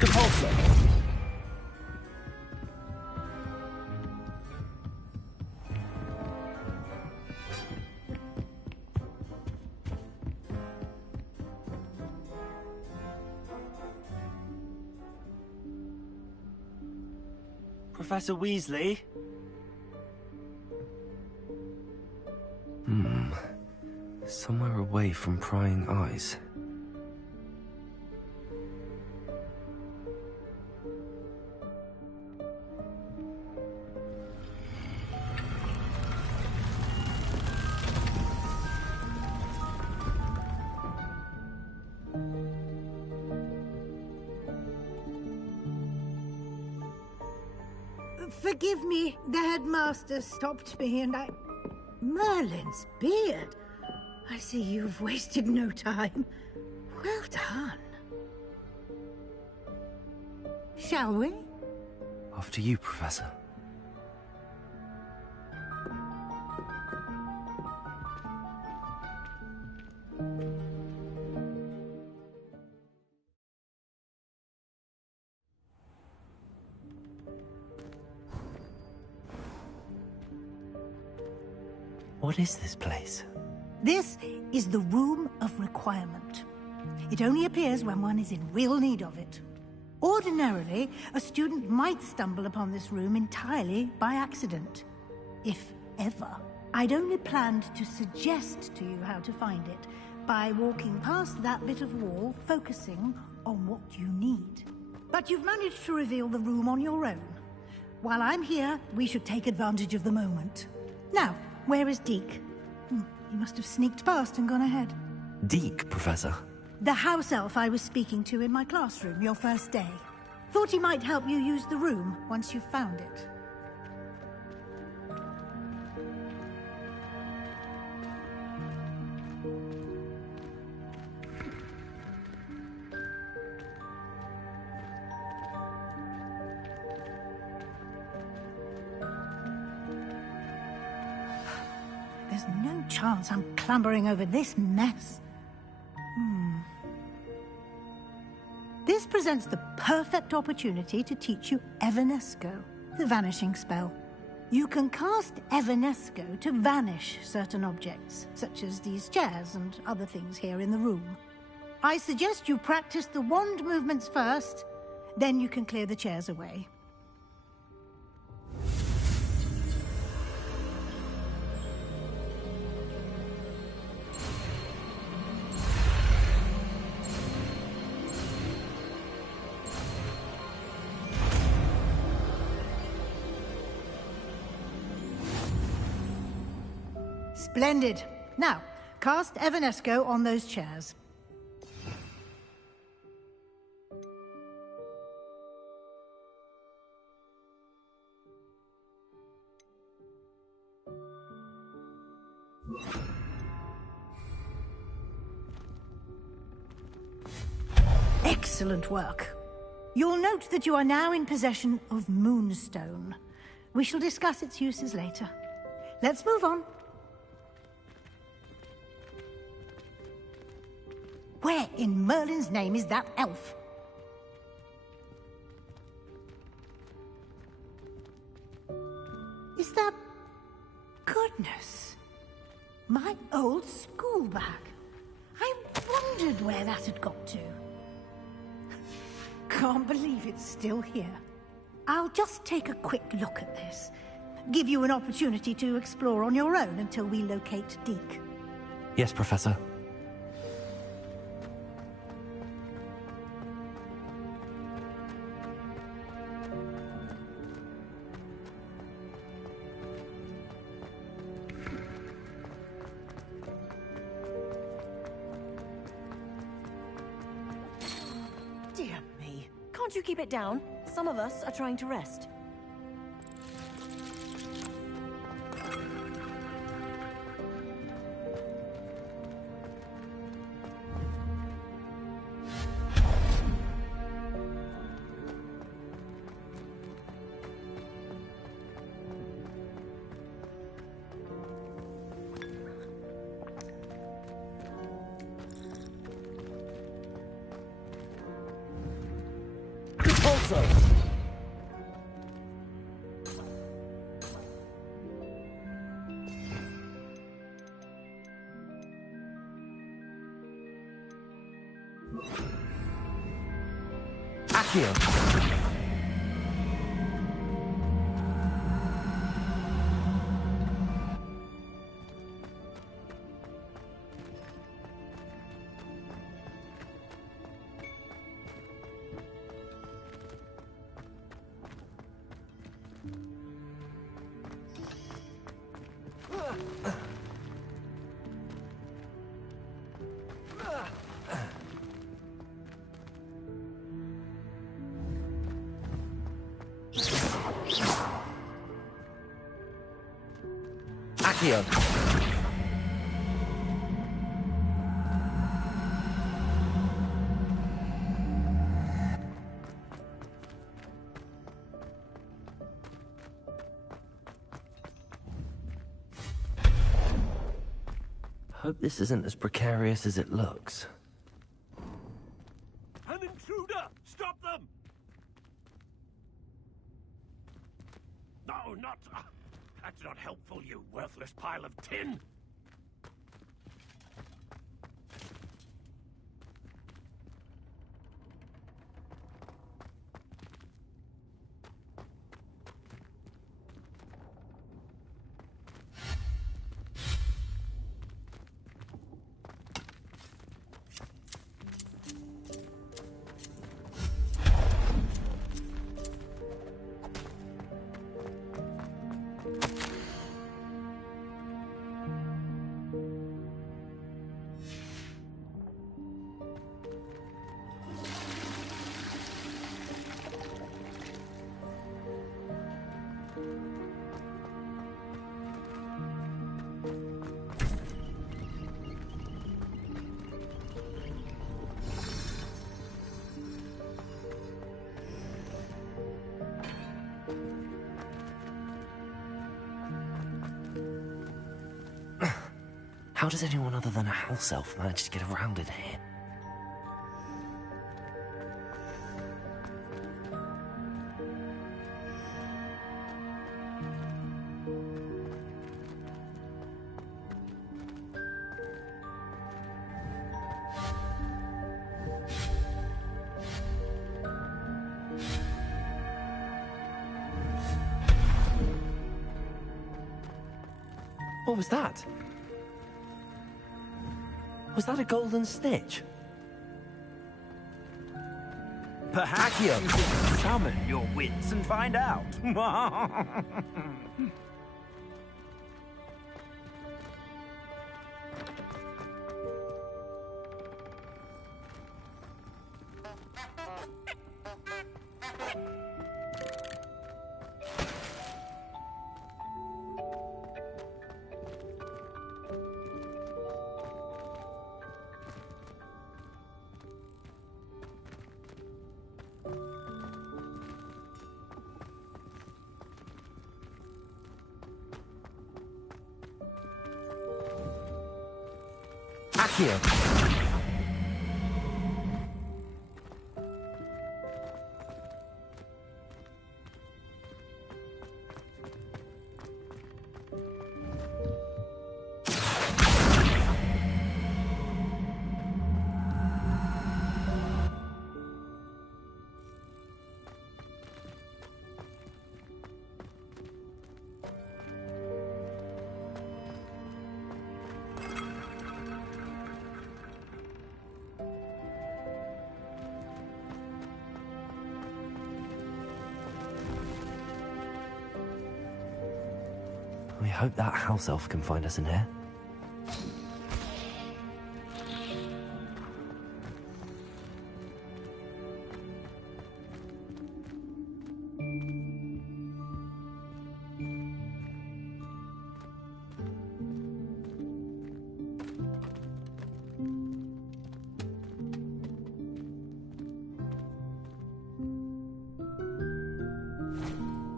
Repulsor. Professor Weasley? Somewhere away from prying eyes. Forgive me, the headmaster stopped me and Merlin's beard! I see you've wasted no time. Well done. Shall we? After you, Professor. What is this place? This is the Room of Requirement. It only appears when one is in real need of it. Ordinarily, a student might stumble upon this room entirely by accident. If ever. I'd only planned to suggest to you how to find it by walking past that bit of wall, focusing on what you need. But you've managed to reveal the room on your own. While I'm here, we should take advantage of the moment. Now, where is Deke? He must have sneaked past and gone ahead. Deke, Professor? The house elf I was speaking to in my classroom your first day. Thought he might help you use the room once you've found it. There's no chance I'm clambering over this mess. This presents the perfect opportunity to teach you Evanesco, the vanishing spell. You can cast Evanesco to vanish certain objects, such as these chairs and other things here in the room. I suggest you practice the wand movements first, then you can clear the chairs away. Splendid. Now, cast Evanesco on those chairs. Excellent work. You'll note that you are now in possession of Moonstone. We shall discuss its uses later. Let's move on. Where in Merlin's name is that elf? Is that... Goodness. My old school bag. I wondered where that had got to. Can't believe it's still here. I'll just take a quick look at this. Give you an opportunity to explore on your own until we locate Deke. Yes, Professor. Dear me. Can't you keep it down? Some of us are trying to rest. Professor! Accio! Accio! Hope this isn't as precarious as it looks. An intruder! Stop them! No, not... that's not helpful, you worthless pile of tin! How does anyone other than a house elf manage to get around in here? What was that? Was that a golden snitch? Perhaps you should summon your wits and find out. Accio! We hope that house elf can find us in here.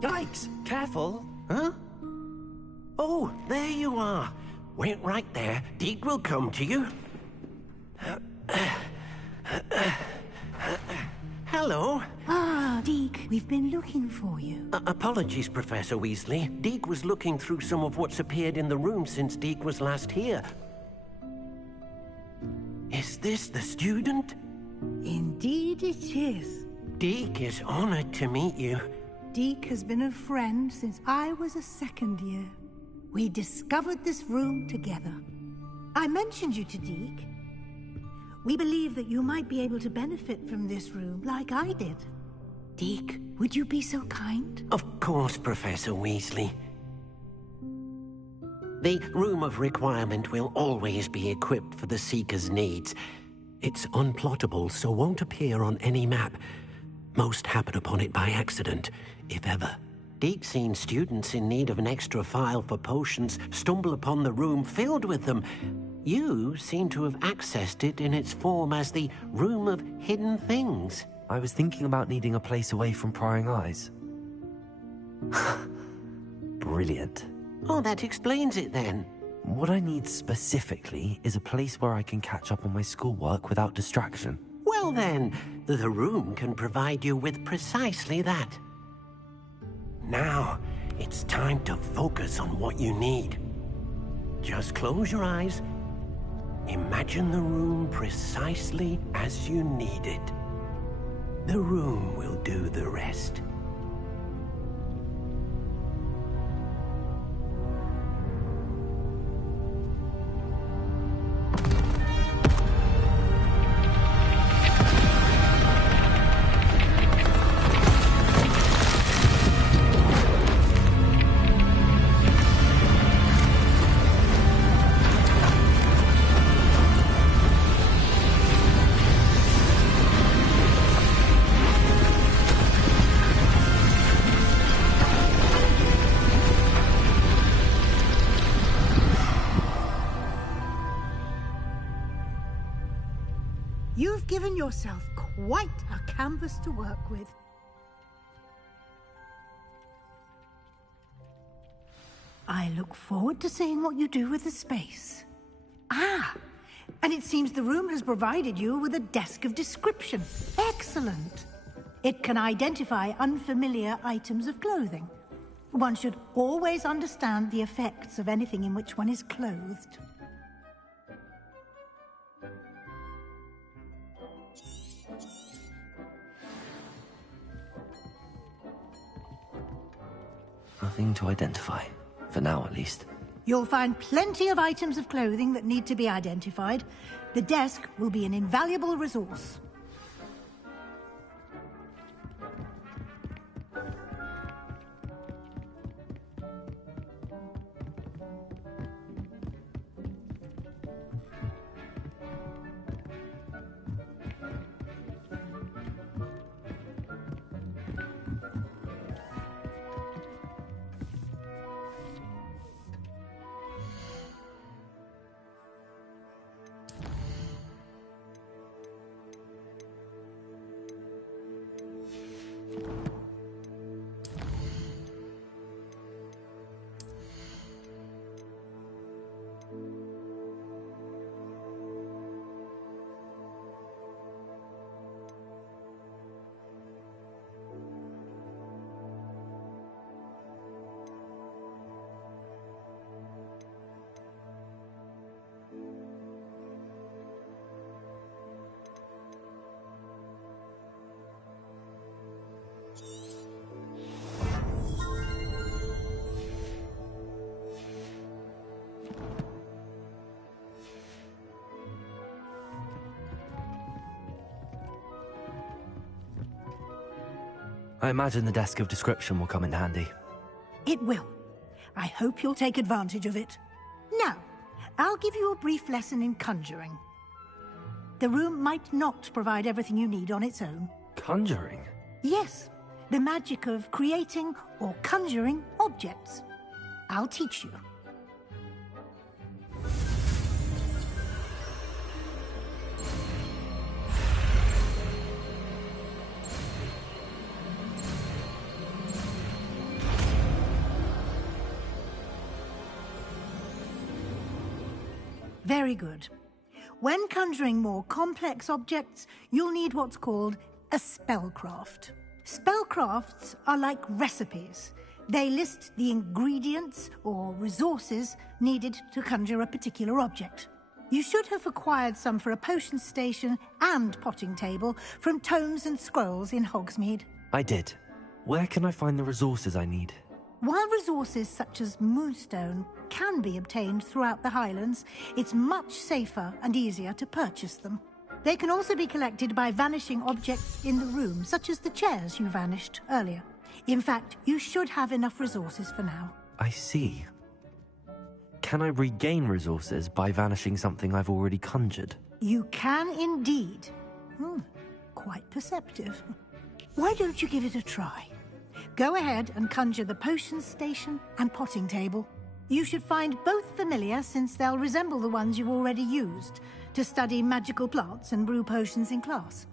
Yikes! Careful! Huh? Oh, there you are. Wait right there. Deek will come to you. Hello. Ah, Deke, we've been looking for you. Apologies, Professor Weasley. Deke was looking through some of what's appeared in the room since Deke was last here. Is this the student? Indeed it is. Deke is honored to meet you. Deke has been a friend since I was a second year. We discovered this room together. I mentioned you to Deke. We believe that you might be able to benefit from this room like I did. Deke, would you be so kind? Of course, Professor Weasley. The Room of Requirement will always be equipped for the Seeker's needs. It's unplottable, so won't appear on any map. Most happen upon it by accident, if ever. Deke's seen students in need of an extra file for potions stumble upon the room filled with them. You seem to have accessed it in its form as the Room of Hidden Things. I was thinking about needing a place away from prying eyes. Brilliant. Oh, that explains it then. What I need specifically is a place where I can catch up on my schoolwork without distraction. Well then, the room can provide you with precisely that. Now, it's time to focus on what you need. Just close your eyes. Imagine the room precisely as you need it. The room will do the rest. You've given yourself quite a canvas to work with. I look forward to seeing what you do with the space. Ah, and it seems the room has provided you with a desk of description. Excellent. It can identify unfamiliar items of clothing. One should always understand the effects of anything in which one is clothed. Nothing to identify. For now, at least. You'll find plenty of items of clothing that need to be identified. The desk will be an invaluable resource. I imagine the desk of description will come in handy. It will. I hope you'll take advantage of it. Now, I'll give you a brief lesson in conjuring. The room might not provide everything you need on its own. Conjuring? Yes, the magic of creating or conjuring objects. I'll teach you. Very good. When conjuring more complex objects, you'll need what's called a spellcraft. Spellcrafts are like recipes. They list the ingredients or resources needed to conjure a particular object. You should have acquired some for a potion station and potting table from tomes and scrolls in Hogsmeade. I did. Where can I find the resources I need? While resources such as moonstone can be obtained throughout the Highlands, it's much safer and easier to purchase them. They can also be collected by vanishing objects in the room, such as the chairs you vanished earlier. In fact, you should have enough resources for now. I see. Can I regain resources by vanishing something I've already conjured? You can indeed. Quite perceptive. Why don't you give it a try? Go ahead and conjure the potion station and potting table. You should find both familiar, since they'll resemble the ones you've already used to study magical plants and brew potions in class.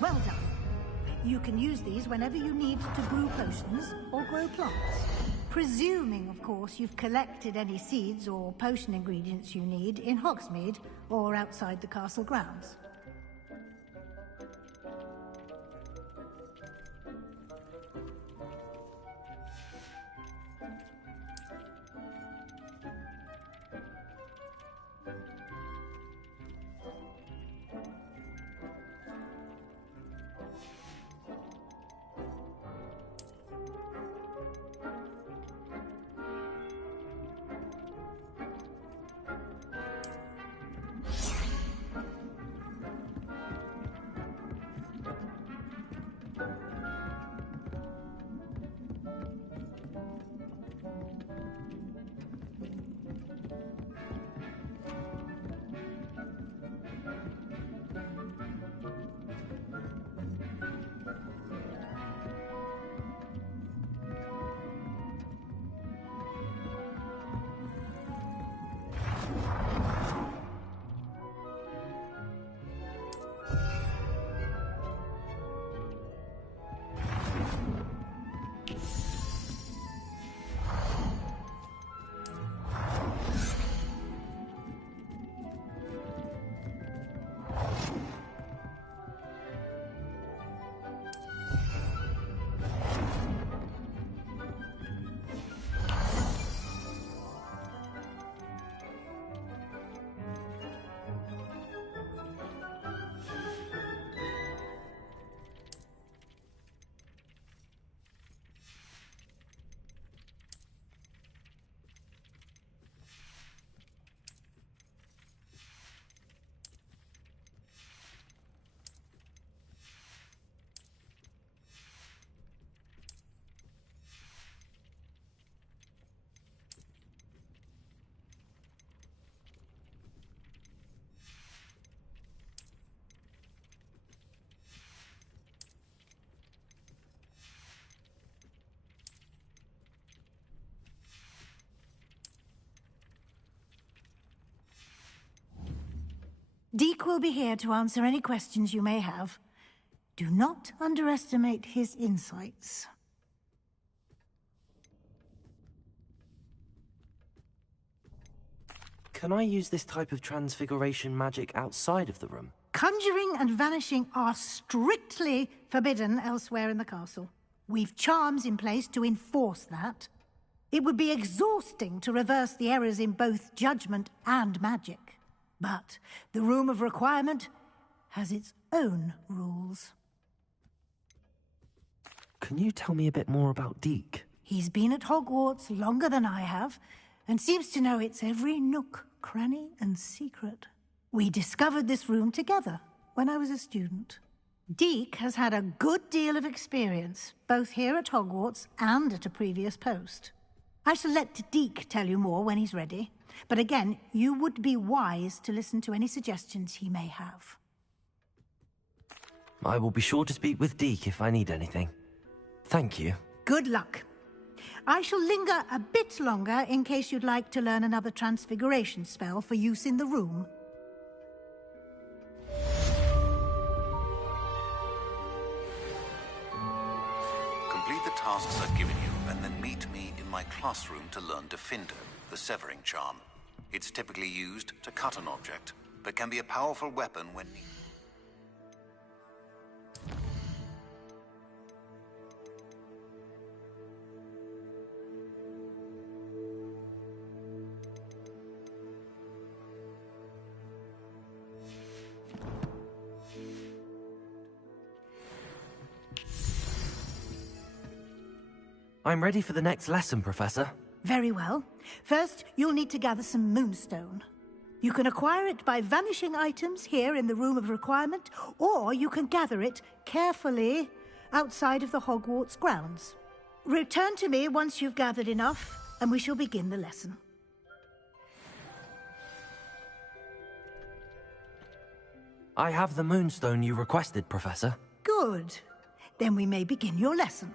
Well done. You can use these whenever you need to brew potions or grow plants. Presuming, of course, you've collected any seeds or potion ingredients you need in Hogsmeade or outside the castle grounds. Deke will be here to answer any questions you may have. Do not underestimate his insights. Can I use this type of transfiguration magic outside of the room? Conjuring and vanishing are strictly forbidden elsewhere in the castle. We've charms in place to enforce that. It would be exhausting to reverse the errors in both judgment and magic. But the Room of Requirement has its own rules. Can you tell me a bit more about Deke? He's been at Hogwarts longer than I have, and seems to know its every nook, cranny, and secret. We discovered this room together when I was a student. Deke has had a good deal of experience, both here at Hogwarts and at a previous post. I shall let Deke tell you more when he's ready, but again, you would be wise to listen to any suggestions he may have. I will be sure to speak with Deke if I need anything. Thank you. Good luck. I shall linger a bit longer in case you'd like to learn another transfiguration spell for use in the room. Complete the tasks I've given you, and then meet me in my classroom to learn Defindo, the severing charm. It's typically used to cut an object, but can be a powerful weapon when needed. I'm ready for the next lesson, Professor. Very well. First, you'll need to gather some moonstone. You can acquire it by vanishing items here in the Room of Requirement, or you can gather it carefully outside of the Hogwarts grounds. Return to me once you've gathered enough, and we shall begin the lesson. I have the moonstone you requested, Professor. Good. Then we may begin your lesson.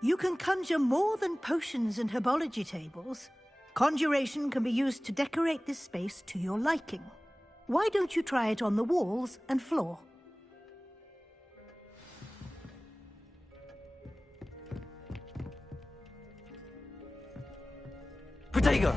You can conjure more than potions and herbology tables. Conjuration can be used to decorate this space to your liking. Why don't you try it on the walls and floor? Protego!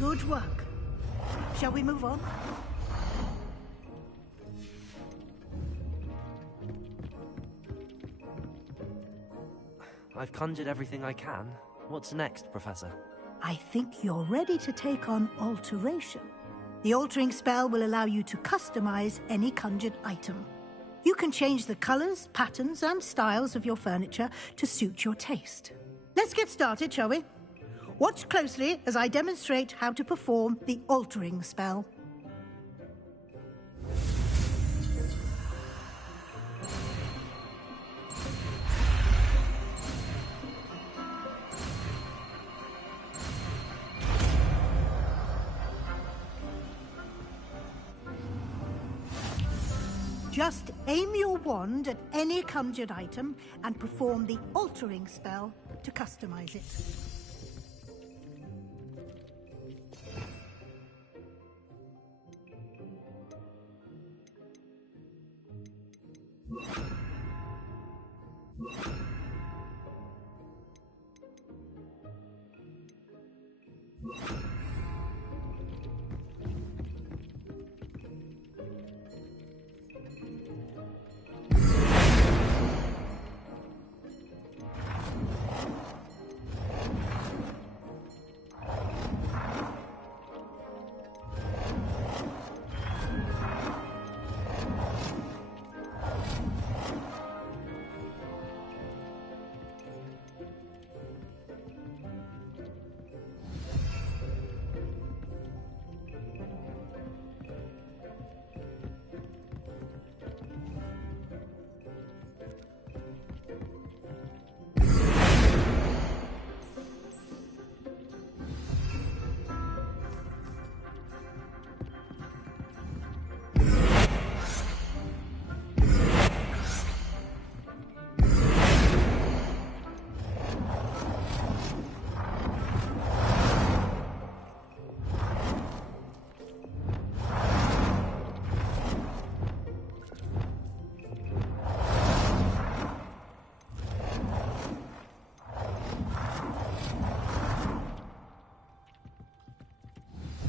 Good work. Shall we move on? I've conjured everything I can. What's next, Professor? I think you're ready to take on alteration. The altering spell will allow you to customize any conjured item. You can change the colors, patterns, and styles of your furniture to suit your taste. Let's get started, shall we? Watch closely as I demonstrate how to perform the altering spell. Just aim your wand at any conjured item and perform the altering spell to customize it.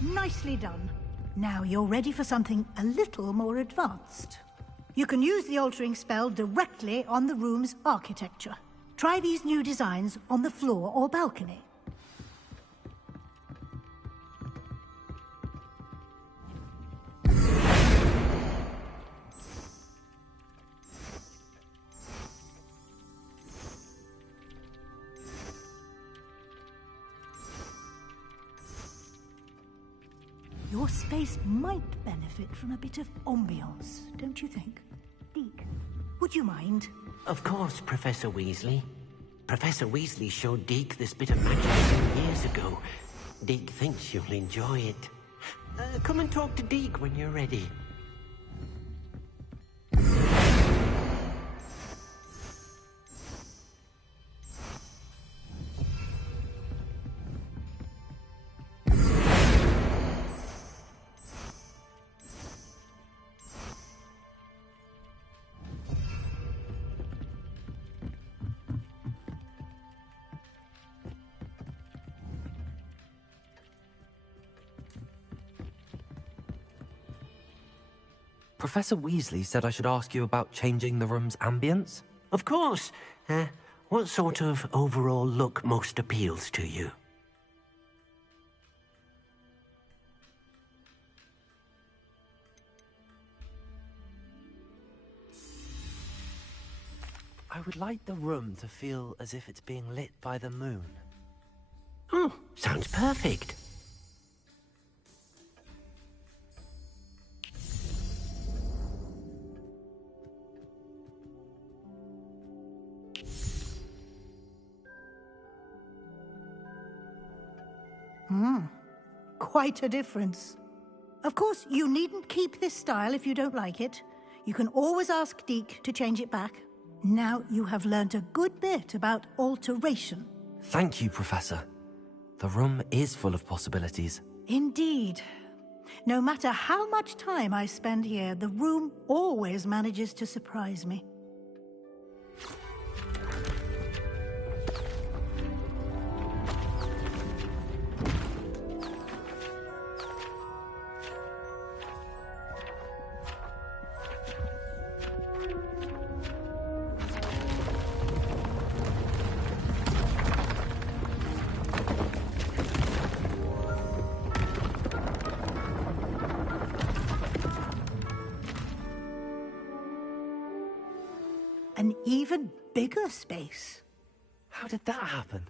Nicely done. Now you're ready for something a little more advanced. You can use the altering spell directly on the room's architecture. Try these new designs on the floor or balcony. Your space might benefit from a bit of ambiance, don't you think? Deke, would you mind? Of course, Professor Weasley. Professor Weasley showed Deke this bit of magic a few years ago. Deke thinks you'll enjoy it. Come and talk to Deke when you're ready. Professor Weasley said I should ask you about changing the room's ambience? Of course. What sort of overall look most appeals to you? I would like the room to feel as if it's being lit by the moon. Oh, sounds perfect. Quite a difference. Of course, you needn't keep this style if you don't like it. You can always ask Deke to change it back. Now you have learnt a good bit about alteration. Thank you, Professor. The room is full of possibilities. Indeed. No matter how much time I spend here, the room always manages to surprise me. an even bigger space. How did that happen?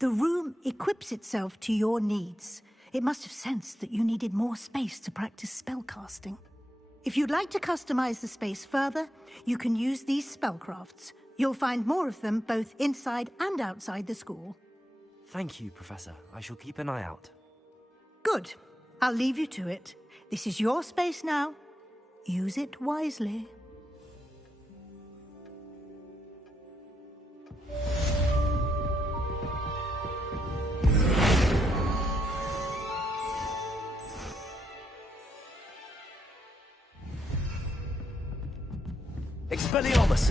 The room equips itself to your needs. It must have sensed that you needed more space to practice spellcasting. If you'd like to customize the space further, you can use these spellcrafts. You'll find more of them both inside and outside the school. Thank you, Professor. I shall keep an eye out. Good. I'll leave you to it. This is your space now. Use it wisely. Expelliarmus!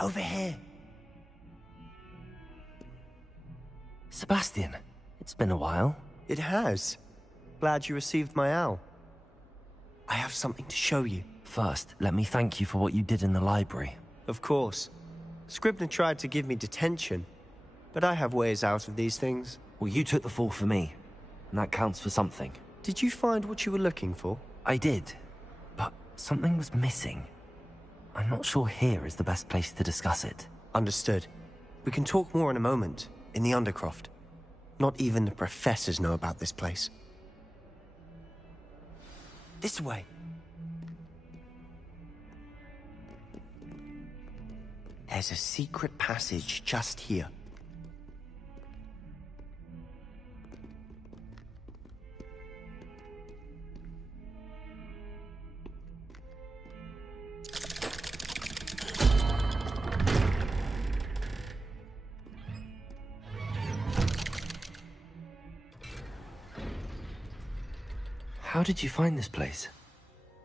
Over here. Sebastian, it's been a while. It has. Glad you received my owl. I have something to show you. First, let me thank you for what you did in the library. Of course. Scribner tried to give me detention, but I have ways out of these things. Well, you took the fall for me, and that counts for something. Did you find what you were looking for? I did, but something was missing. I'm not sure here is the best place to discuss it. Understood. We can talk more in a moment, in the Undercroft. Not even the professors know about this place. This way. There's a secret passage just here. How did you find this place?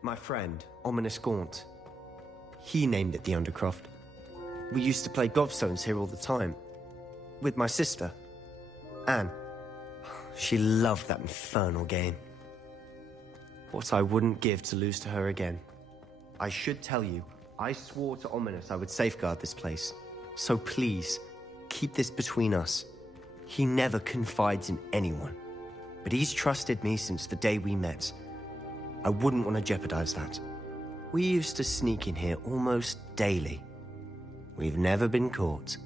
My friend, Ominous Gaunt. He named it the Undercroft. We used to play gobstones here all the time. With my sister, Anne. She loved that infernal game. What I wouldn't give to lose to her again. I should tell you, I swore to Ominous I would safeguard this place. So please, keep this between us. He never confides in anyone. But he's trusted me since the day we met. I wouldn't want to jeopardize that. We used to sneak in here almost daily. We've never been caught.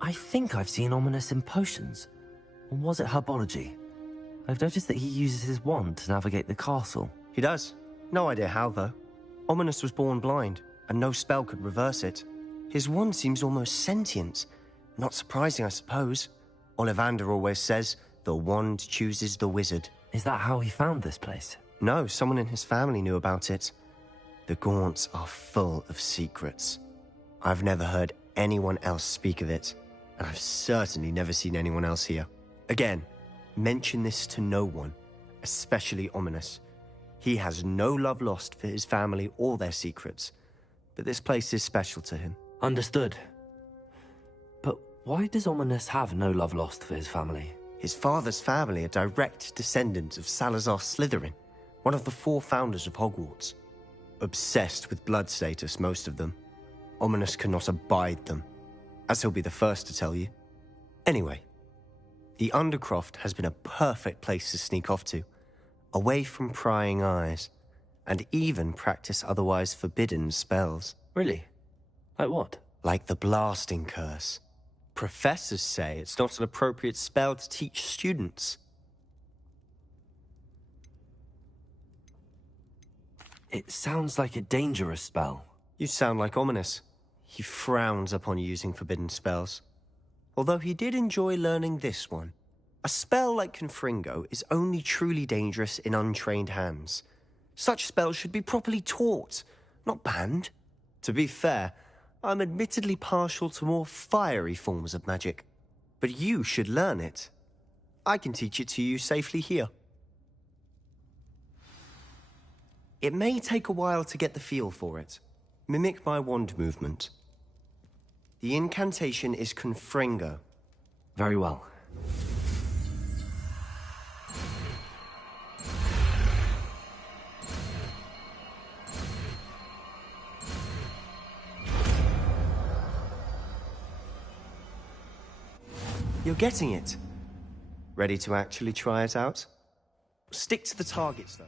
I think I've seen Ominous in potions. Or was it herbology? I've noticed that he uses his wand to navigate the castle. He does. No idea how, though. Ominous was born blind, and no spell could reverse it. His wand seems almost sentient. Not surprising, I suppose. Ollivander always says, the wand chooses the wizard. Is that how he found this place? No, someone in his family knew about it. The Gaunts are full of secrets. I've never heard anyone else speak of it, and I've certainly never seen anyone else here. Again, mention this to no one, especially Ominous. He has no love lost for his family or their secrets, but this place is special to him. Understood. But why does Ominous have no love lost for his family? His father's family are direct descendants of Salazar Slytherin, one of the 4 founders of Hogwarts. Obsessed with blood status, most of them. Ominous cannot abide them, as he'll be the first to tell you. Anyway, the Undercroft has been a perfect place to sneak off to, away from prying eyes, and even practice otherwise forbidden spells. Really? Like what? Like the blasting curse. Professors say it's not an appropriate spell to teach students. It sounds like a dangerous spell. You sound like Ominous. He frowns upon using forbidden spells. Although he did enjoy learning this one. A spell like Confringo is only truly dangerous in untrained hands. Such spells should be properly taught, not banned. To be fair, I'm admittedly partial to more fiery forms of magic. But you should learn it. I can teach it to you safely here. It may take a while to get the feel for it. Mimic my wand movement. The incantation is Confringo. Very well. You're getting it. Ready to actually try it out? Stick to the targets, though.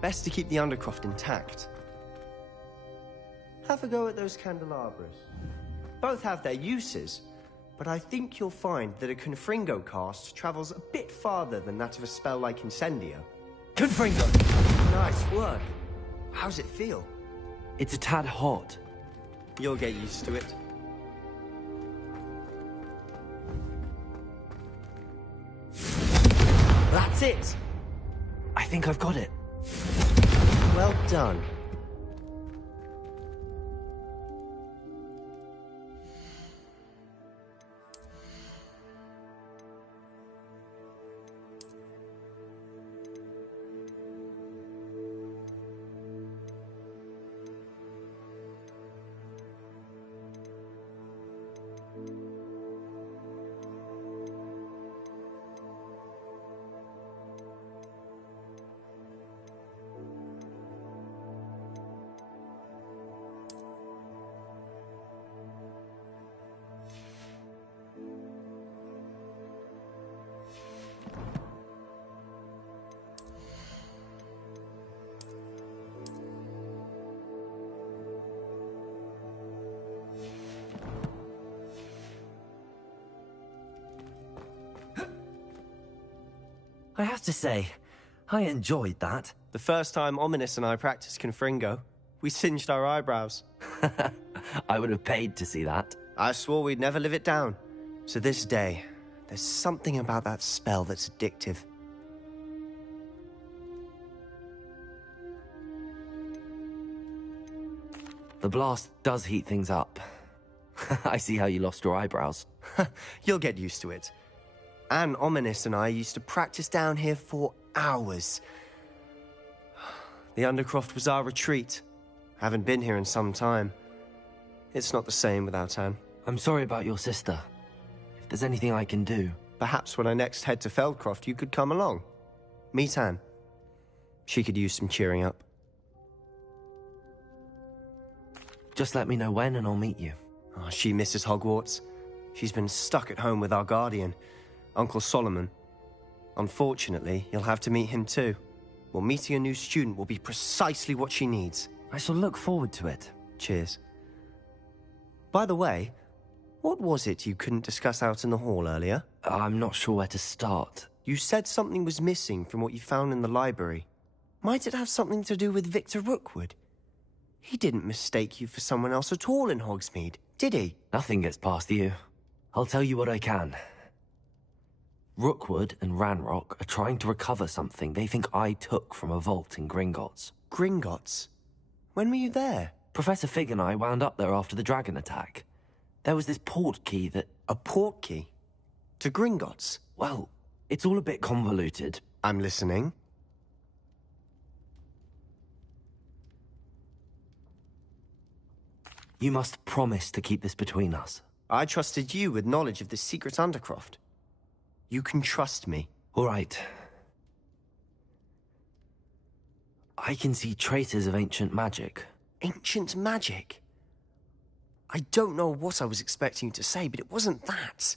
Best to keep the Undercroft intact. Have a go at those candelabras. Both have their uses, but I think you'll find that a Confringo cast travels a bit farther than that of a spell like Incendio. Confringo! Nice work. How's it feel? It's a tad hot. You'll get used to it. That's it! I think I've got it. Well done. I have to say, I enjoyed that. The first time Ominous and I practiced Confringo, we singed our eyebrows. I would have paid to see that. I swore we'd never live it down. So this day, there's something about that spell that's addictive. The blast does heat things up. I see how you lost your eyebrows. You'll get used to it. Anne, Ominous and I used to practice down here for hours. The Undercroft was our retreat. Haven't been here in some time. It's not the same without Anne. I'm sorry about your sister. If there's anything I can do... Perhaps when I next head to Feldcroft, you could come along. Meet Anne. She could use some cheering up. Just let me know when and I'll meet you. Oh, she misses Hogwarts. She's been stuck at home with our guardian, Uncle Solomon. Unfortunately, you'll have to meet him too. Well, meeting a new student will be precisely what she needs. I shall look forward to it. Cheers. By the way, what was it you couldn't discuss out in the hall earlier? I'm not sure where to start. You said something was missing from what you found in the library. Might it have something to do with Victor Rookwood? He didn't mistake you for someone else at all in Hogsmeade, did he? Nothing gets past you. I'll tell you what I can. Rookwood and Ranrock are trying to recover something they think I took from a vault in Gringotts. Gringotts? When were you there? Professor Fig and I wound up there after the dragon attack. There was this port key that... A port key? To Gringotts? Well, it's all a bit convoluted. I'm listening. You must promise to keep this between us. I trusted you with knowledge of the secret Undercroft. You can trust me. All right. I can see traces of ancient magic. Ancient magic? I don't know what I was expecting you to say, but it wasn't that.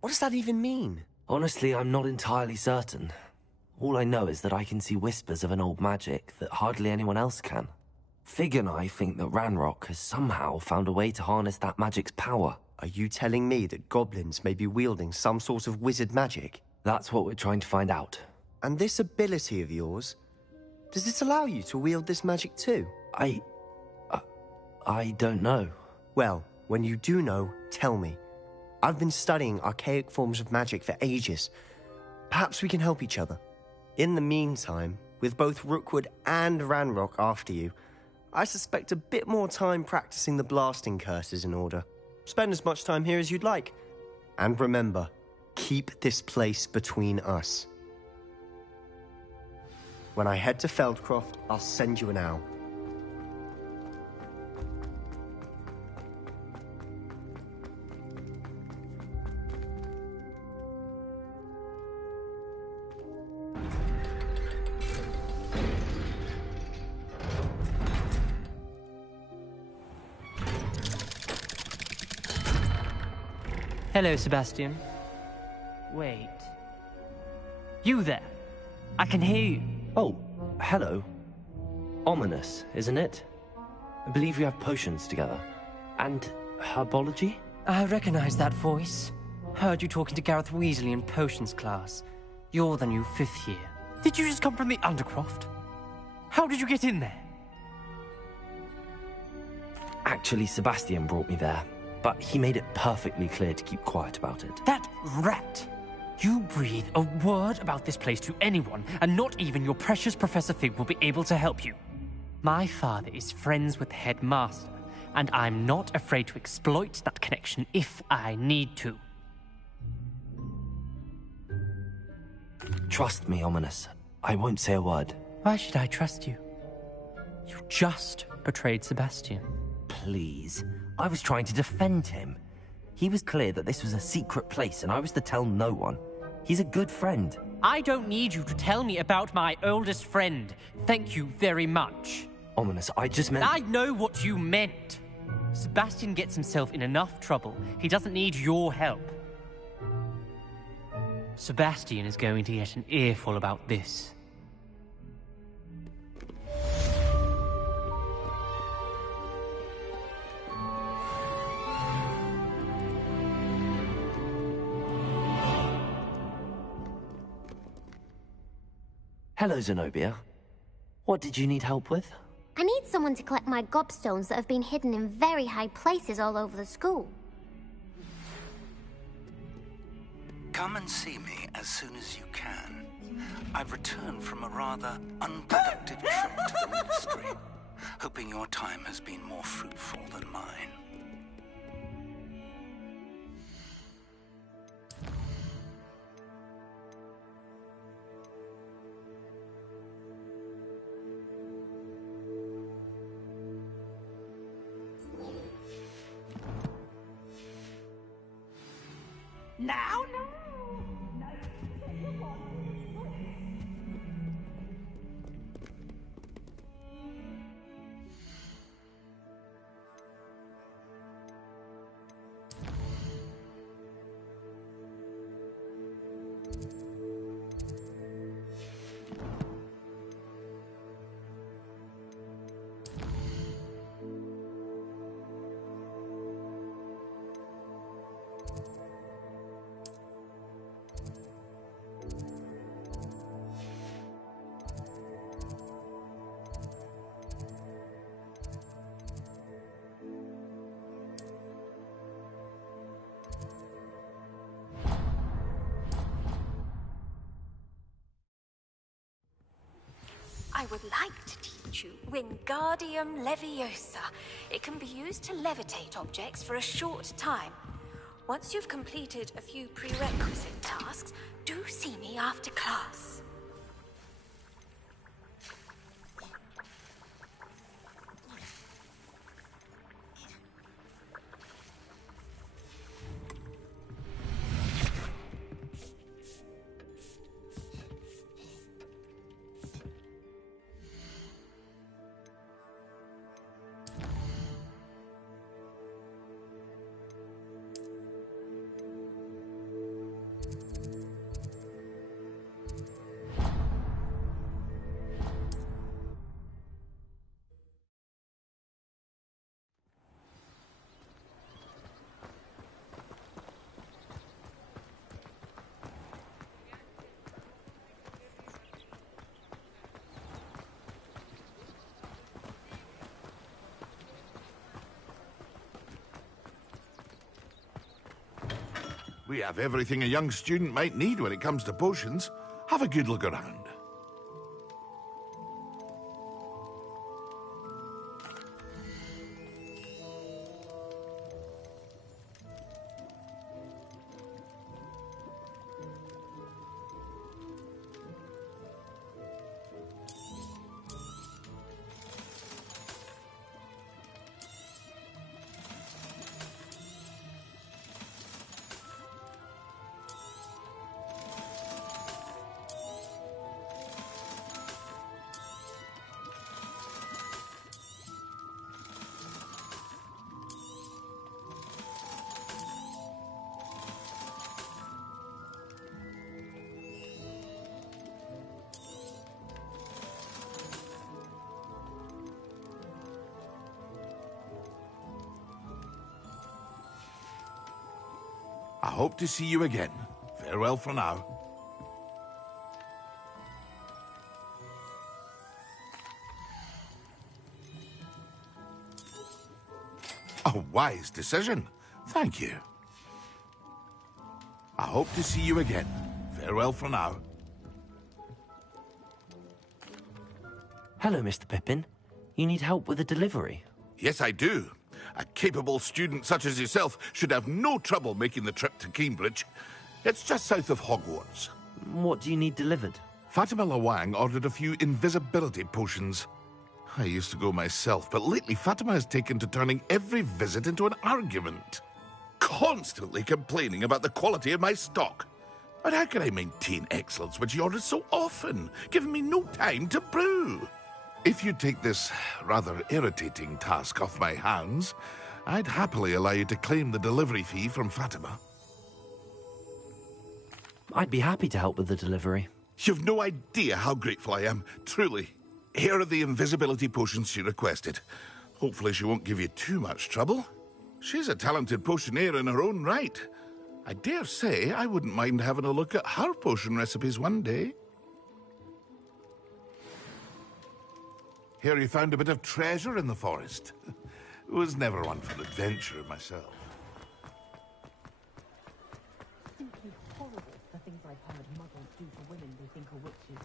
What does that even mean? Honestly, I'm not entirely certain. All I know is that I can see whispers of an old magic that hardly anyone else can. Fig and I think that Ranrock has somehow found a way to harness that magic's power. Are you telling me that goblins may be wielding some sort of wizard magic? That's what we're trying to find out. And this ability of yours, does it allow you to wield this magic too? I don't know. Well, when you do know, tell me. I've been studying archaic forms of magic for ages. Perhaps we can help each other. In the meantime, with both Rookwood and Ranrock after you, I suspect a bit more time practicing the blasting curse is in order. Spend as much time here as you'd like. And remember, keep this place between us. When I head to Feldcroft, I'll send you an owl. Hello, Sebastian. Wait. You there? I can hear you. Oh, hello. Ominous, isn't it? I believe we have potions together. And herbology? I recognize that voice. Heard you talking to Gareth Weasley in potions class. You're the new 5th year. Did you just come from the Undercroft? How did you get in there? Actually, Sebastian brought me there. But he made it perfectly clear to keep quiet about it. That rat! You breathe a word about this place to anyone, and not even your precious Professor Fig will be able to help you. My father is friends with the headmaster, and I'm not afraid to exploit that connection if I need to. Trust me, Ominous. I won't say a word. Why should I trust you? You just betrayed Sebastian. Please. I was trying to defend him. He was clear that this was a secret place and I was to tell no one. He's a good friend. I don't need you to tell me about my oldest friend. Thank you very much. Ominous, I just meant... I know what you meant. Sebastian gets himself in enough trouble. He doesn't need your help. Sebastian is going to get an earful about this. Hello, Zenobia. What did you need help with? I need someone to collect my gobstones that have been hidden in very high places all over the school. Come and see me as soon as you can. I've returned from a rather unproductive trip to the Ministry, hoping your time has been more fruitful than mine. Now, no! I would like to teach you Wingardium Leviosa. It can be used to levitate objects for a short time. Once you've completed a few prerequisite tasks, do see me after class. We have everything a young student might need when it comes to potions. Have a good look around. I hope to see you again. Farewell for now. A wise decision. Thank you. I hope to see you again. Farewell for now. Hello, Mr. Pippin. You need help with a delivery? Yes, I do. A capable student such as yourself should have no trouble making the trip to Cambridge. It's just south of Hogwarts. What do you need delivered? Fatima Lawang ordered a few invisibility potions. I used to go myself, but lately Fatima has taken to turning every visit into an argument. Constantly complaining about the quality of my stock. But how can I maintain excellence when she orders so often, giving me no time to brew? If you take this rather irritating task off my hands, I'd happily allow you to claim the delivery fee from Fatima. I'd be happy to help with the delivery. You've no idea how grateful I am, truly. Here are the invisibility potions she requested. Hopefully she won't give you too much trouble. She's a talented potioneer in her own right. I dare say I wouldn't mind having a look at her potion recipes one day. Hear you found a bit of treasure in the forest. Was never one for adventure myself. Simply horrible, the things I've heard muggles do for women they think are witches.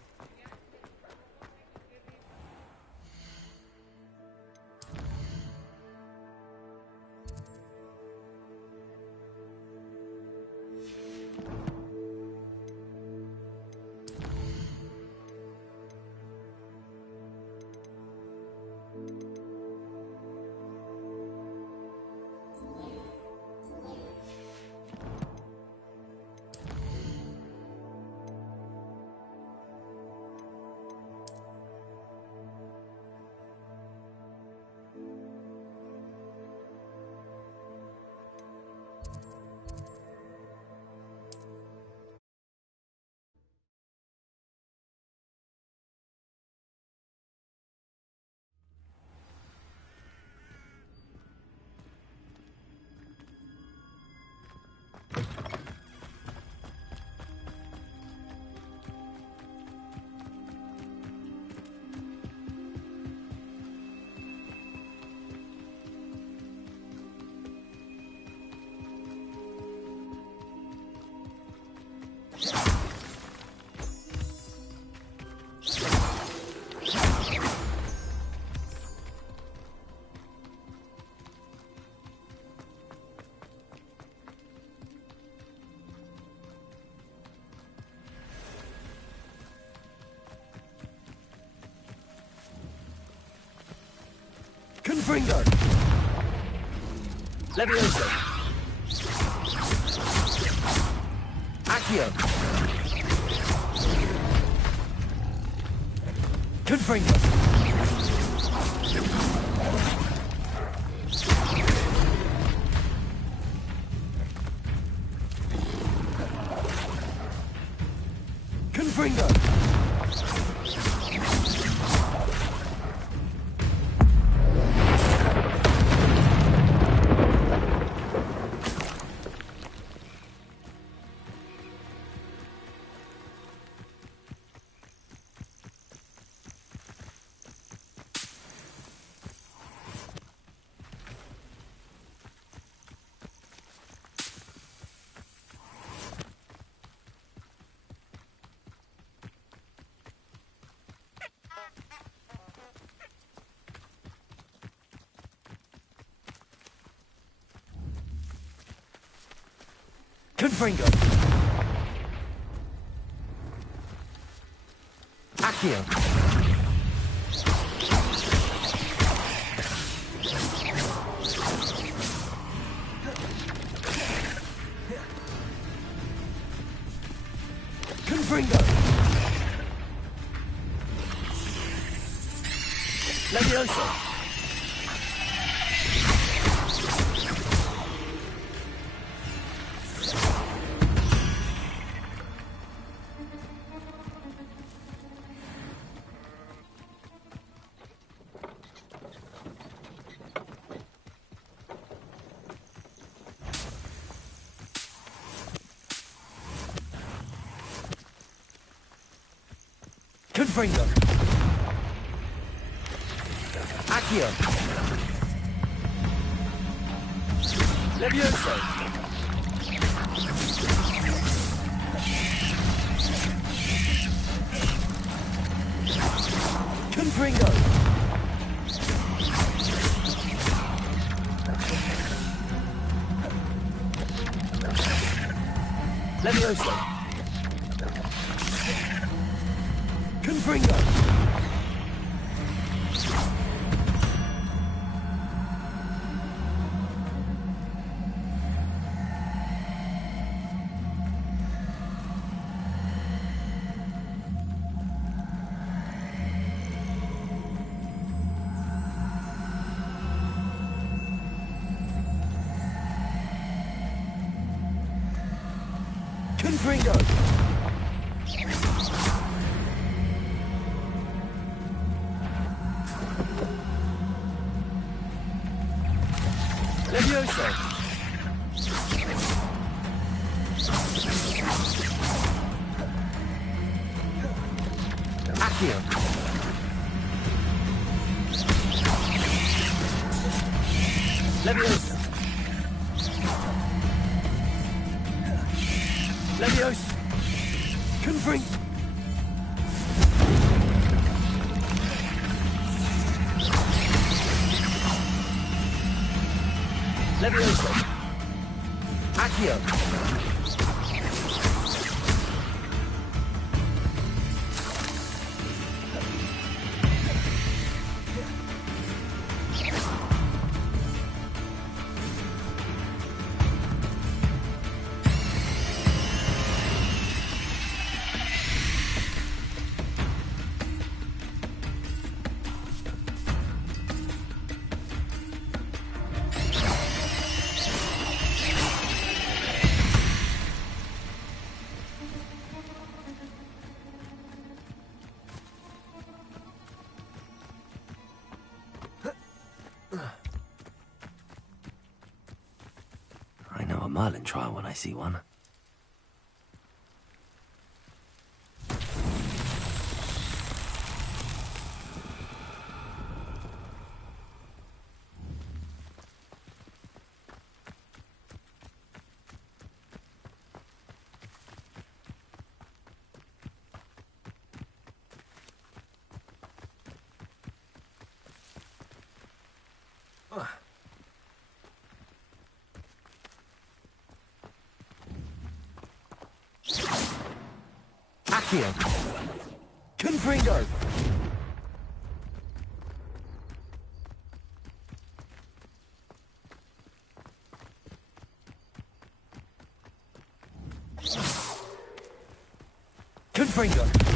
Confringo! Levioso! Accio! Confringo! Confringo! Confringo! Accio! Confringo! Levioso! Confringo! Accio! Levioso! Confringo! Levioso! Confringo! Confringo! Levioso! Accio! Leviosa! Leviosa! Confringo! Leviosa! Accio! I know a Merlin trial when I see one. Accio! Confringo! Confringo!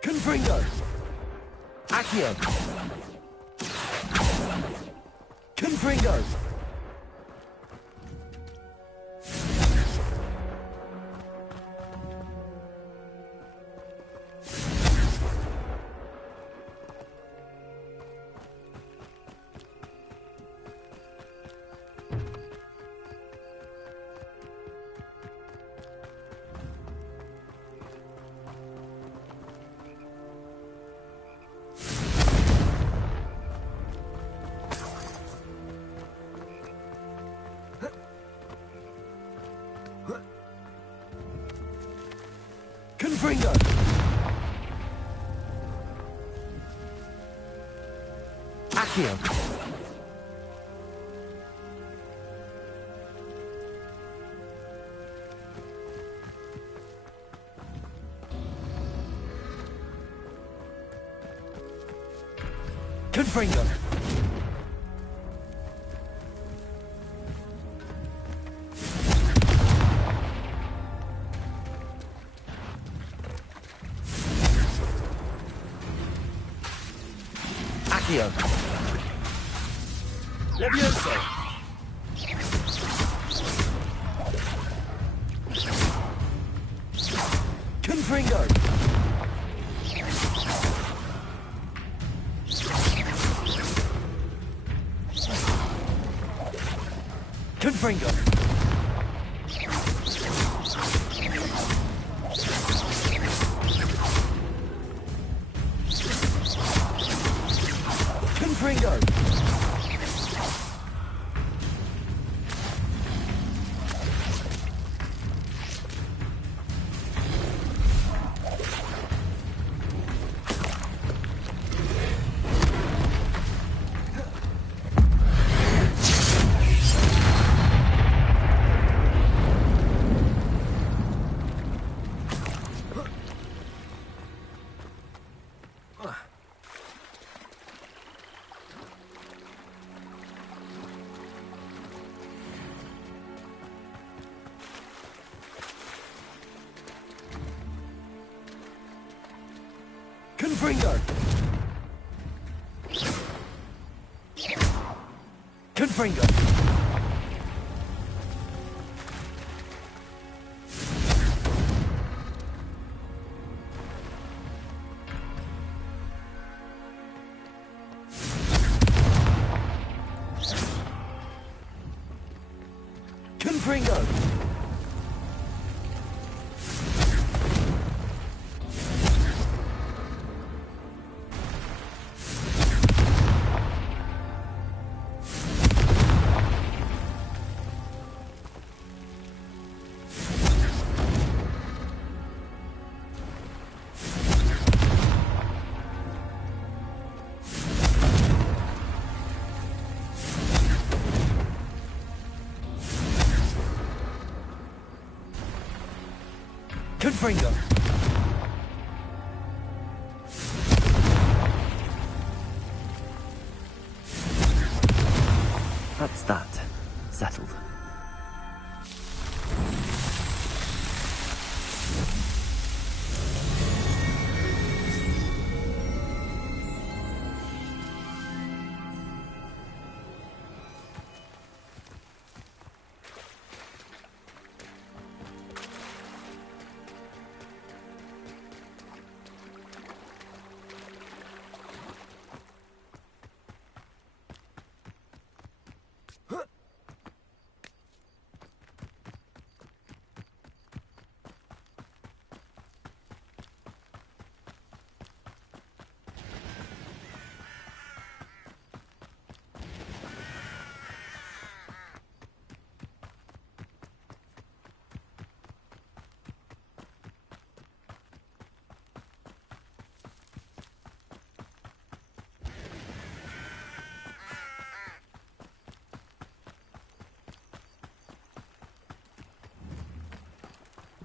Confringo! Accio! Confringo! Confringo! Accio! Confringo! Accio! Leviosa! Confringo! Confringo! Confringo! Confringo! Confringo! Confringo! Confringo! That's that. Settled.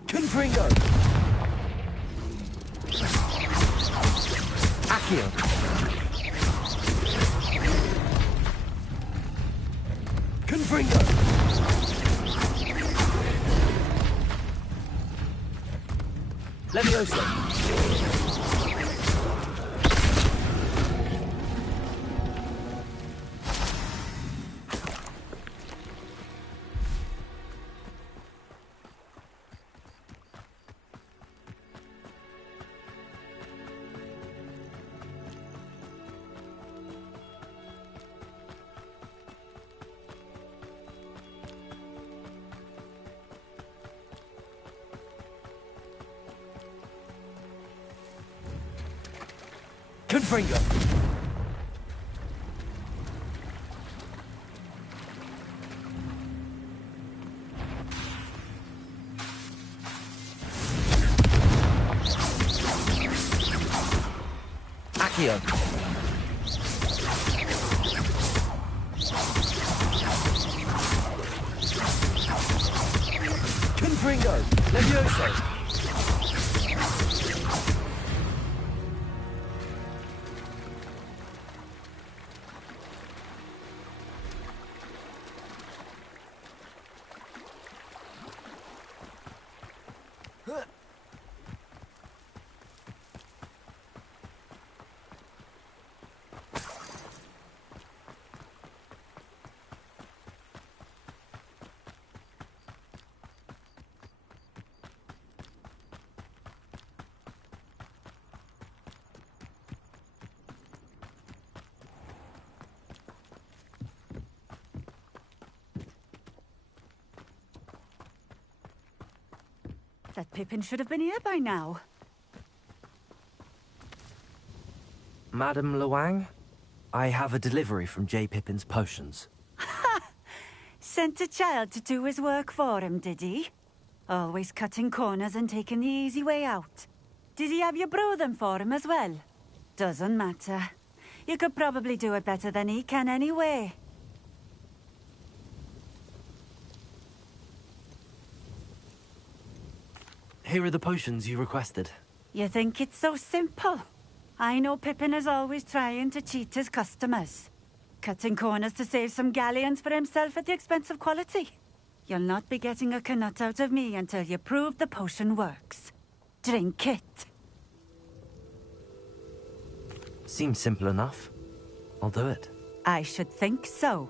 Confringo! Accio! Confringo! Leviosa! Confringo! Accio! Confringo! Leviosa! That Pippin should have been here by now. Madam Luang, I have a delivery from J. Pippin's potions. Sent a child to do his work for him, did he? Always cutting corners and taking the easy way out. Did he have you brew them for him as well? Doesn't matter. You could probably do it better than he can anyway. Here are the potions you requested. You think it's so simple? I know Pippin is always trying to cheat his customers. Cutting corners to save some galleons for himself at the expense of quality. You'll not be getting a canut out of me until you prove the potion works. Drink it. Seems simple enough. I'll do it. I should think so.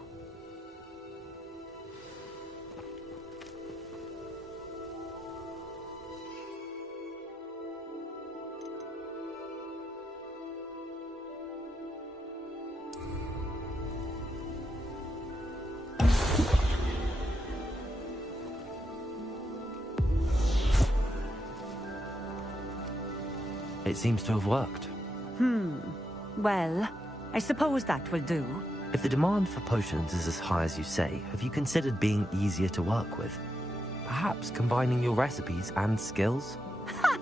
It seems to have worked. Well, I suppose that will do. If the demand for potions is as high as you say, have you considered being easier to work with? Perhaps combining your recipes and skills? Ha!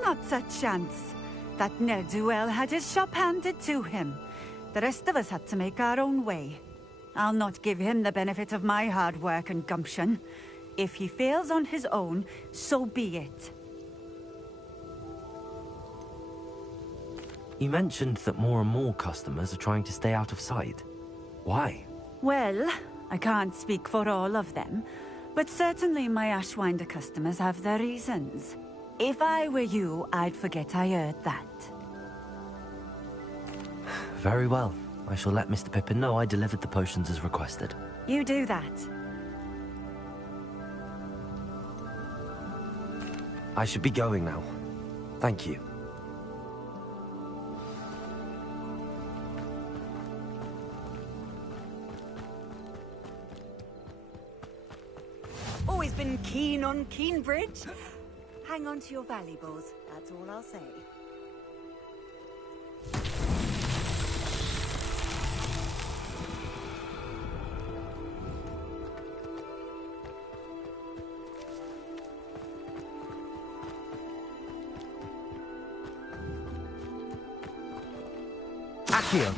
Not a chance. That ne'er-do-well had his shop handed to him. The rest of us had to make our own way. I'll not give him the benefit of my hard work and gumption. If he fails on his own, so be it. You mentioned that more and more customers are trying to stay out of sight. Why? Well, I can't speak for all of them, but certainly my Ashwinder customers have their reasons. If I were you, I'd forget I heard that. Very well. I shall let Mr. Pippin know I delivered the potions as requested. You do that. I should be going now. Thank you. Always been keen on Keenbridge. Hang on to your valuables, that's all I'll say. Accio!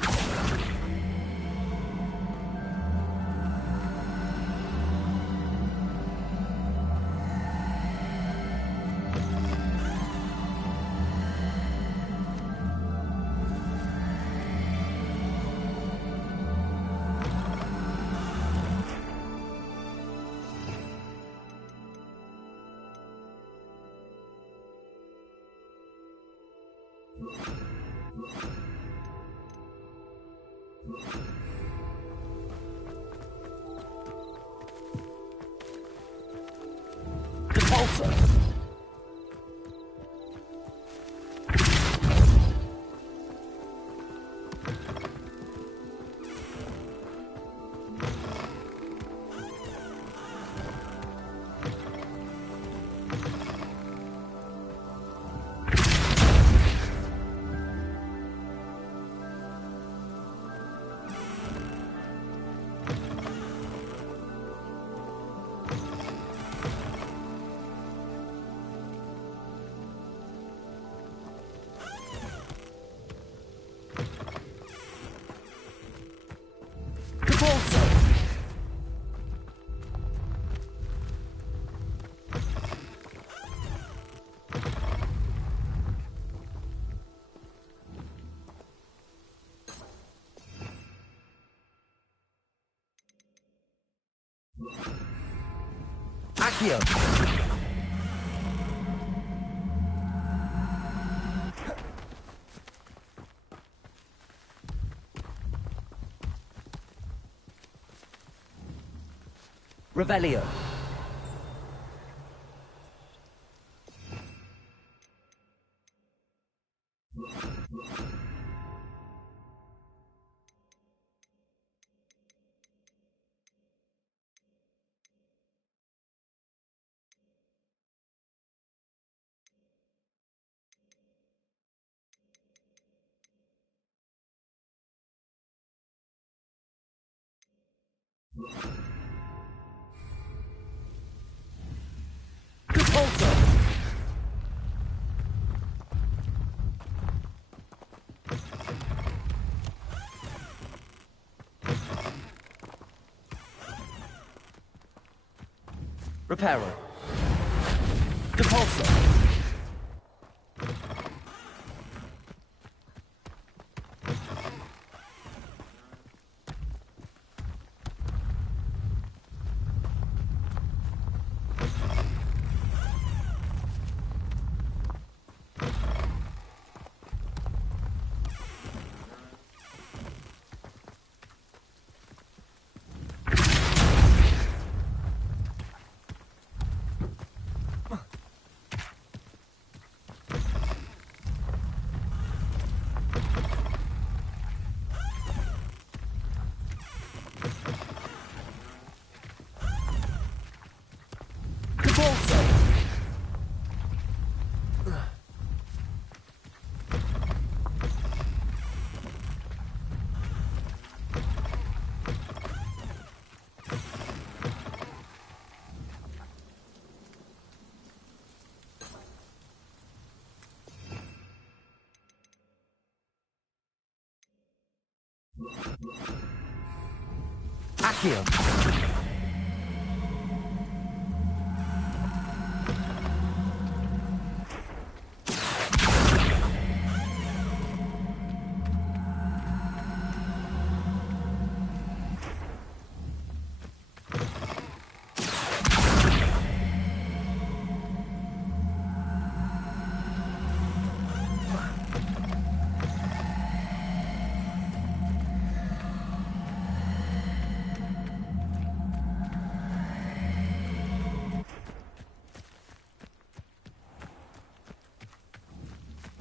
Accio! Revelio. Reparo. Depulso. Accio!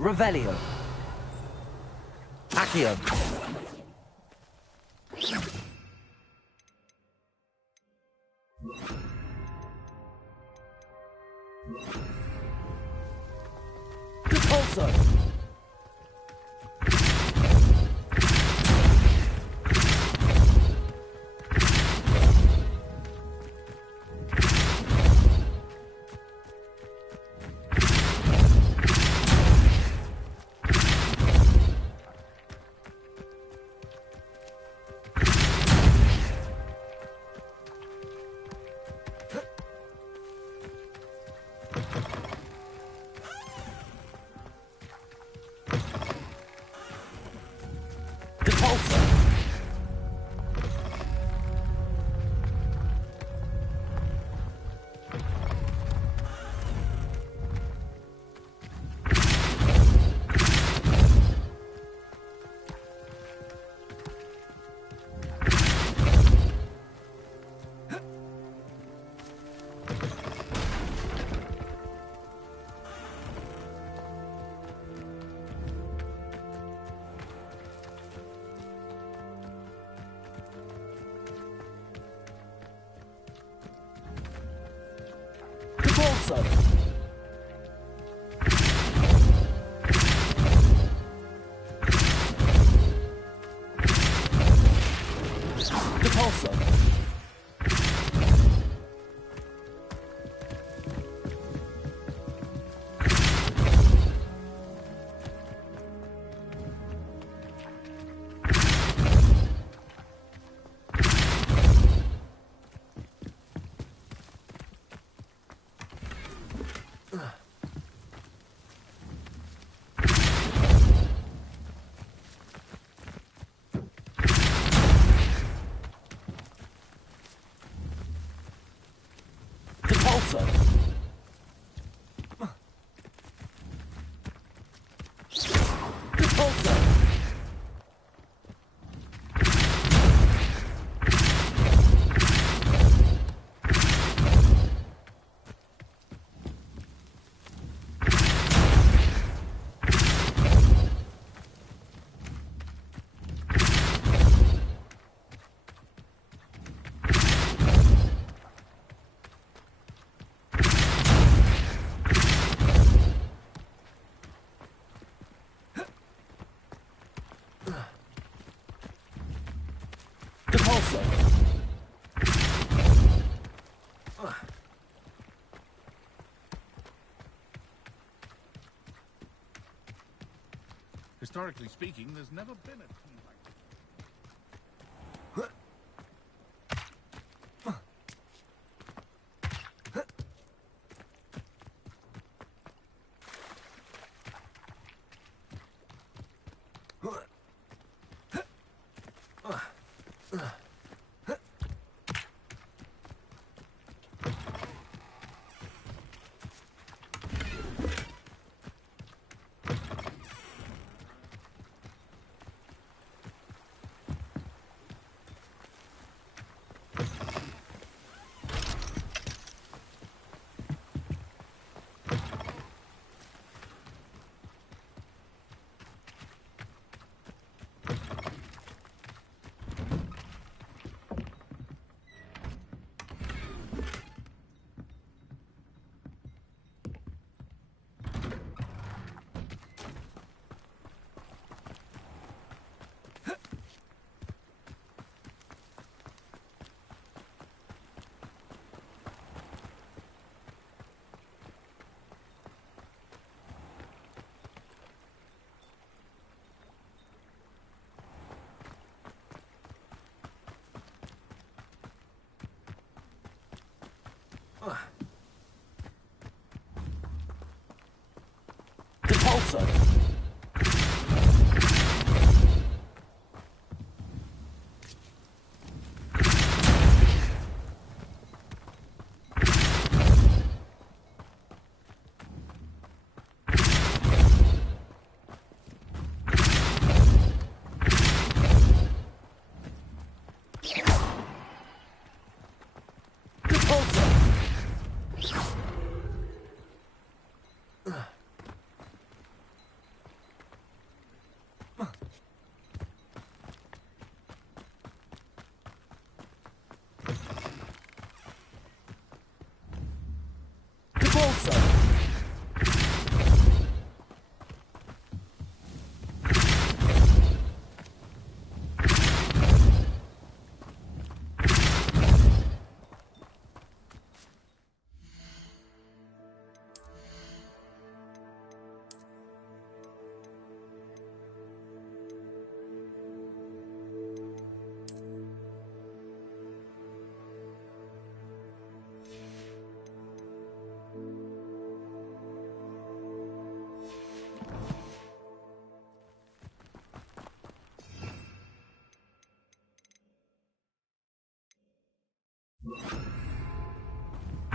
Revelio. Accio. Repulso. Repulso. Repulso. Historically speaking, there's never been a team like Repulsor!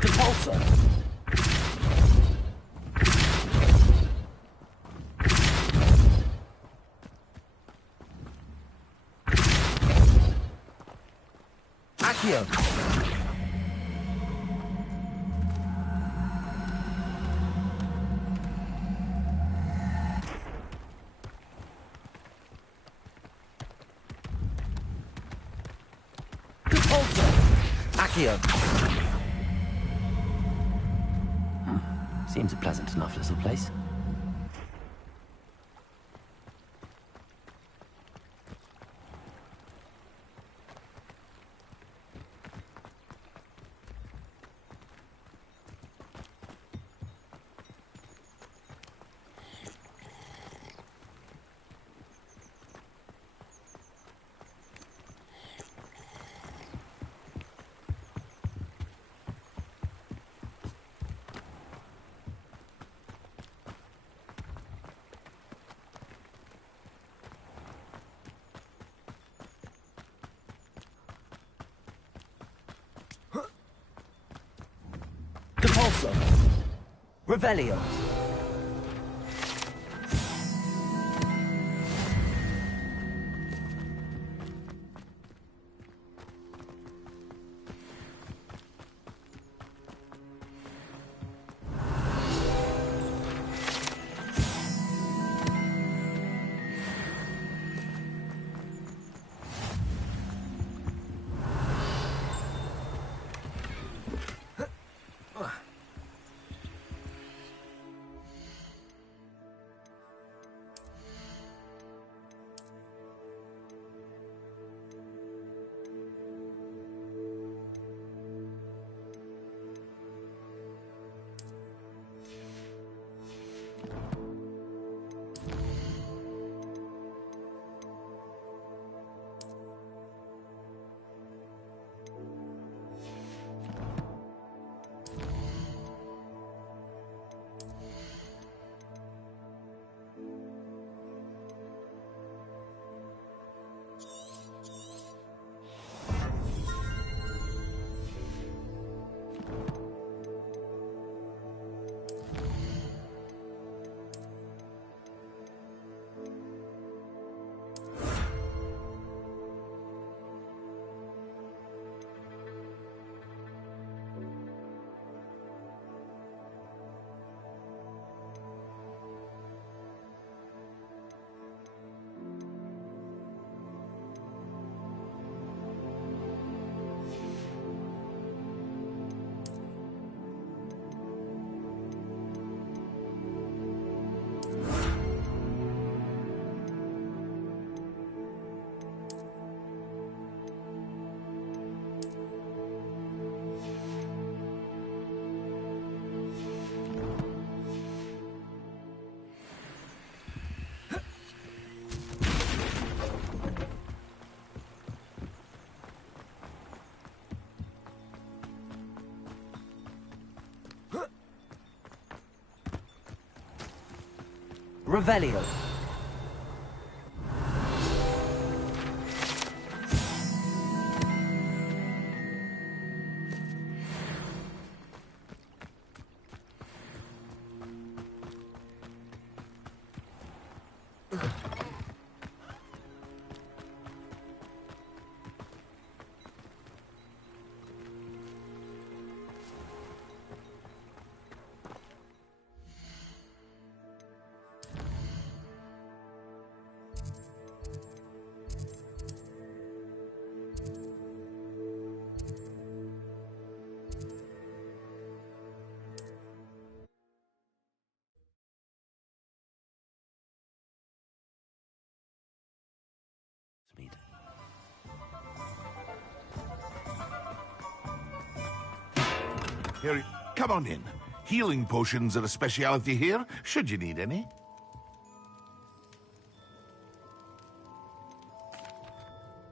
Repulsor! Accio! Repulsor! Accio! Seems a pleasant enough little place. Repulsor! Revelio! Revelio. Here, come on in. Healing potions are a speciality here, should you need any.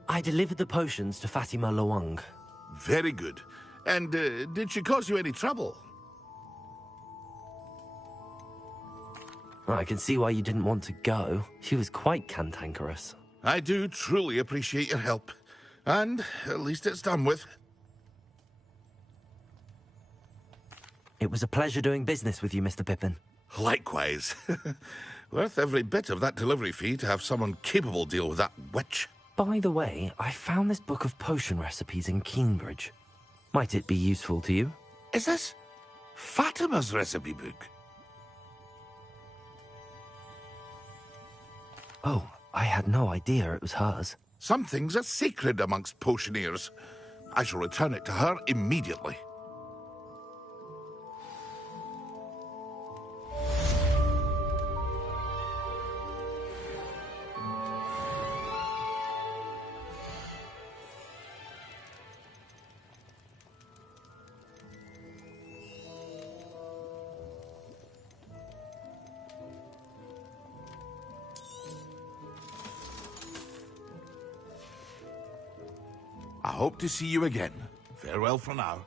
I delivered the potions to Fatima Lawang. Very good. And did she cause you any trouble? I can see why you didn't want to go. She was quite cantankerous. I do truly appreciate your help. And at least it's done with. It was a pleasure doing business with you, Mr. Pippin. Likewise. Worth every bit of that delivery fee to have someone capable deal with that witch. By the way, I found this book of potion recipes in Cambridge. Might it be useful to you? Is this Fatima's recipe book? Oh, I had no idea it was hers. Some things are sacred amongst potioneers. I shall return it to her immediately. I hope to see you again. Farewell for now.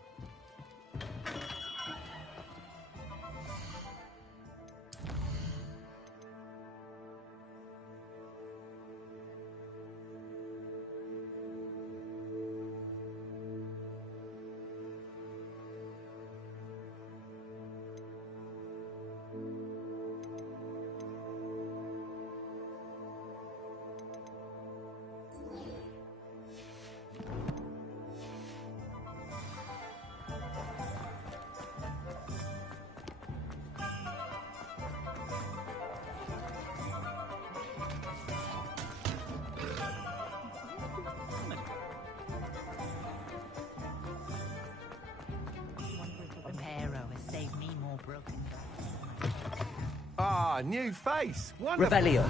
Ah, new face. Wonderful. Revelio.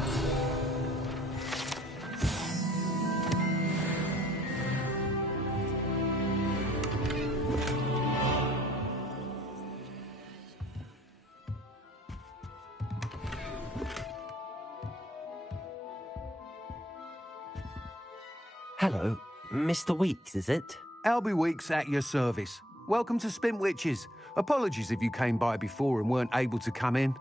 Hello, Mr. Weeks, is it? Albie Weeks at your service. Welcome to Spintwitches. Apologies if you came by before and weren't able to come in.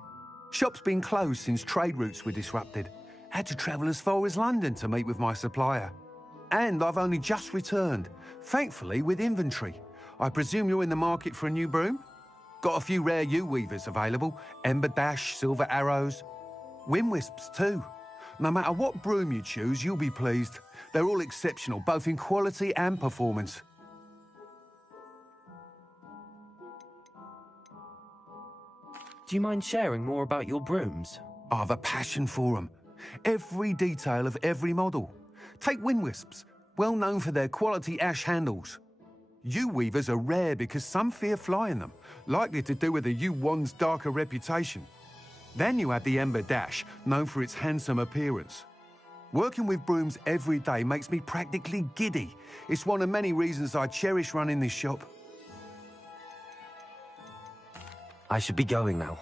Shop's been closed since trade routes were disrupted. Had to travel as far as London to meet with my supplier. And I've only just returned, thankfully with inventory. I presume you're in the market for a new broom? Got a few rare yew-weavers available. Ember Dash, Silver Arrows. Wind Wisps too. No matter what broom you choose, you'll be pleased. They're all exceptional, both in quality and performance. Do you mind sharing more about your brooms? I've a passion for them. Every detail of every model. Take Wind Wisps, well known for their quality ash handles. Yew weavers are rare because some fear flying them, likely to do with the yew wand's darker reputation. Then you have the Ember Dash, known for its handsome appearance. Working with brooms every day makes me practically giddy. It's one of many reasons I cherish running this shop. I should be going now.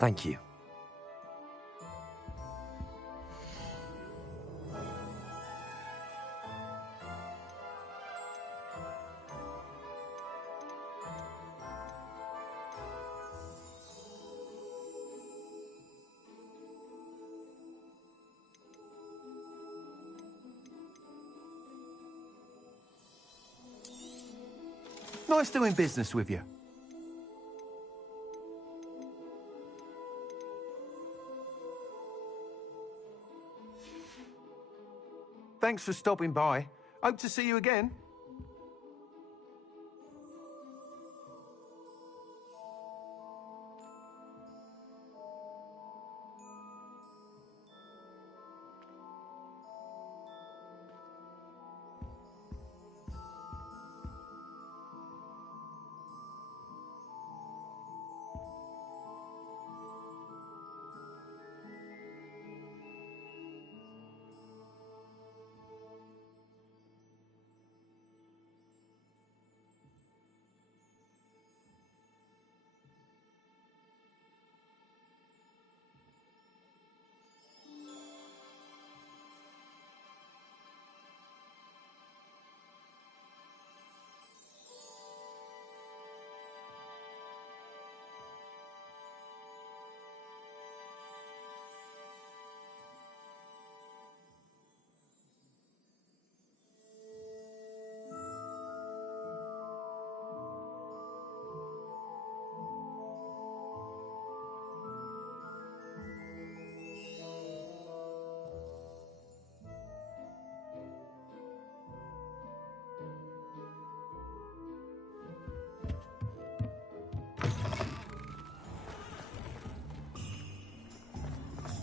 Thank you. nice doing business with you. Thanks for stopping by. Hope to see you again.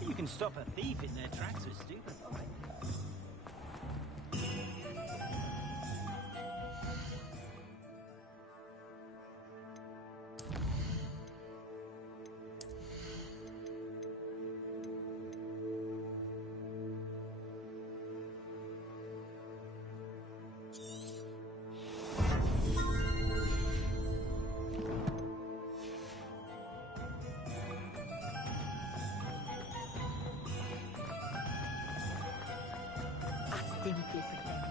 You can stop a thief in their tracks with stupefying. Simply pretended.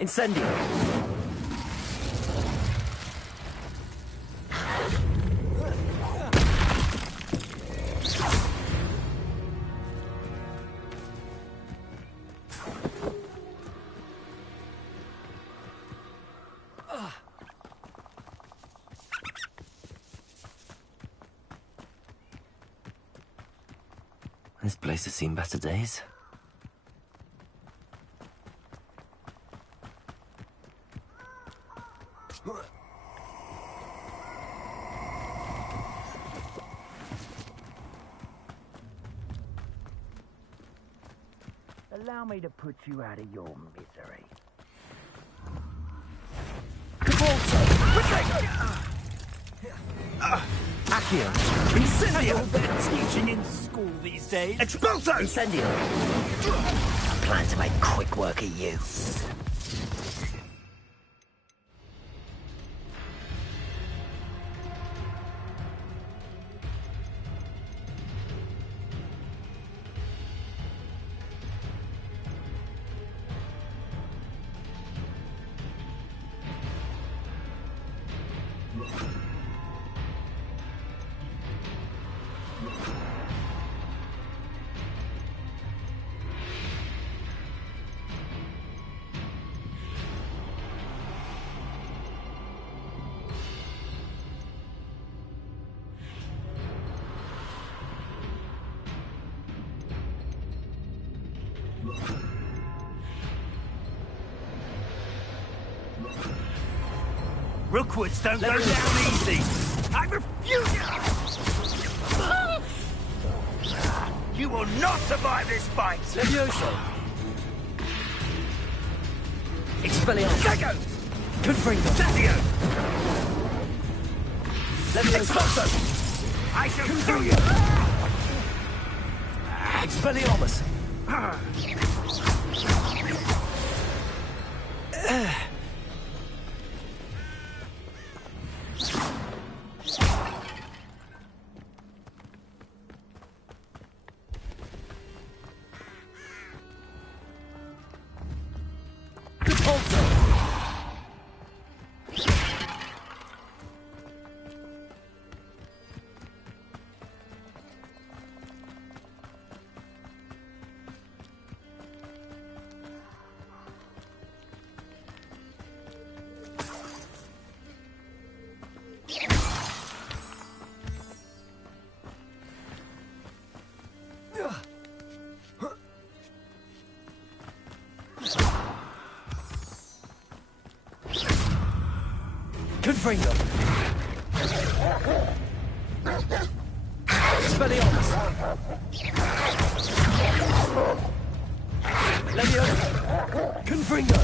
Incendio! This place has seen better days. Allow me to put you out of your misery. Accio! Incendio! They're teaching in school these days. Expulso! Incendio! I plan to make quick work of you. Rookwoods don't go down easy! I refuse you! You will not survive this fight! Levioso! Expelliarmus! Jago! Confringo! Satio! Levioso! I shall kill you! Expelliarmus! Confringo! Expelliarmus! Levioso! Confringo!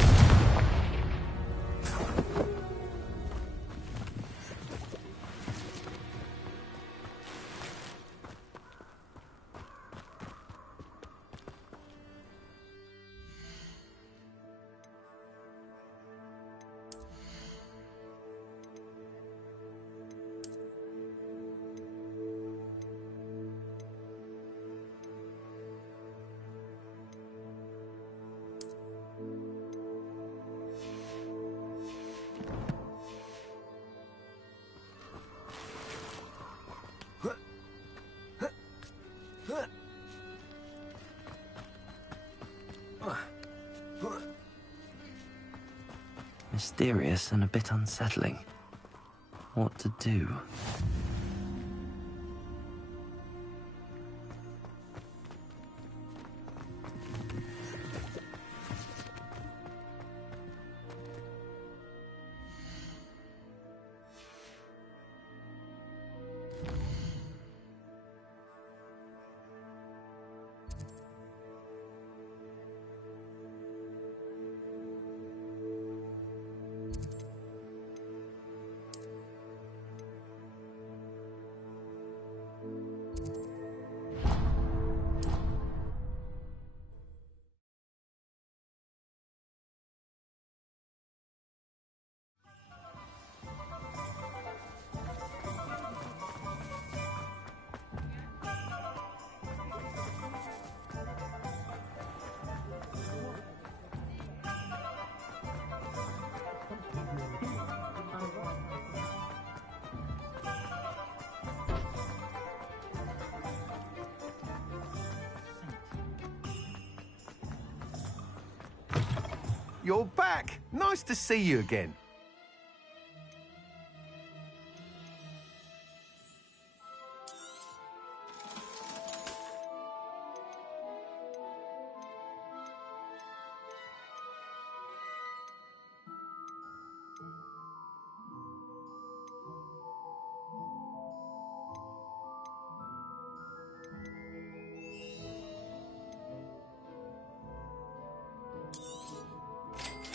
Mysterious and a bit unsettling. What to do? You're back! Nice to see you again.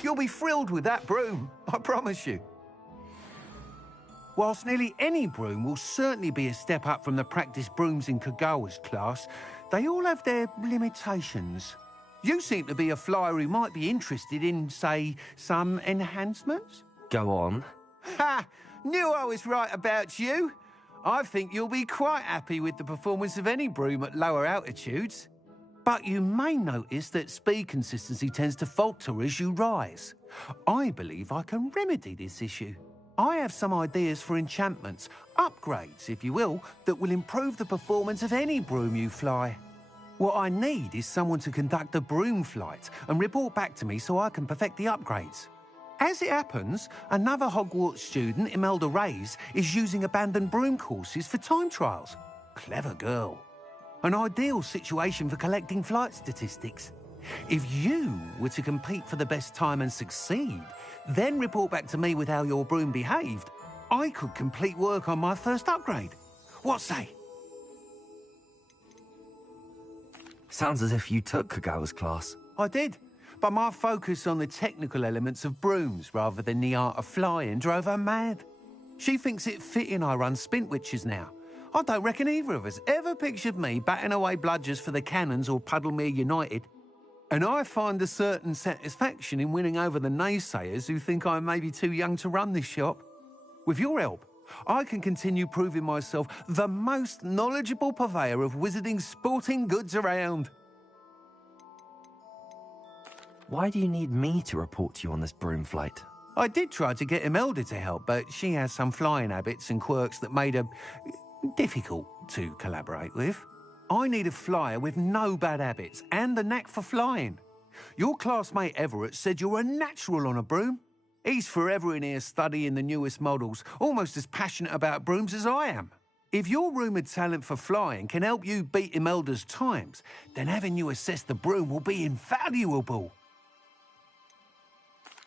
You'll be thrilled with that broom, I promise you. Whilst nearly any broom will certainly be a step up from the practice brooms in Kagawa's class, they all have their limitations. You seem to be a flyer who might be interested in, say, some enhancements? Go on. Ha! Knew I was right about you. I think you'll be quite happy with the performance of any broom at lower altitudes. But you may notice that speed consistency tends to falter as you rise. I believe I can remedy this issue. I have some ideas for enchantments, upgrades, if you will, that will improve the performance of any broom you fly. What I need is someone to conduct a broom flight and report back to me so I can perfect the upgrades. As it happens, another Hogwarts student, Imelda Reyes, is using abandoned broom courses for time trials. Clever girl. An ideal situation for collecting flight statistics. If you were to compete for the best time and succeed, then report back to me with how your broom behaved, I could complete work on my first upgrade. What say? Sounds as if you took Kagawa's class. I did, but my focus on the technical elements of brooms rather than the art of flying drove her mad. She thinks it fitting I run Spintwitches now. I don't reckon either of us ever pictured me batting away bludgers for the Cannons or Puddlemere United. And I find a certain satisfaction in winning over the naysayers who think I may be too young to run this shop. With your help, I can continue proving myself the most knowledgeable purveyor of wizarding sporting goods around. Why do you need me to report to you on this broom flight? I did try to get Imelda to help, but she has some flying habits and quirks that made her difficult to collaborate with. I need a flyer with no bad habits and the knack for flying. Your classmate Everett said you're a natural on a broom. He's forever in here studying the newest models, almost as passionate about brooms as I am. If your rumoured talent for flying can help you beat Imelda's times, then having you assess the broom will be invaluable.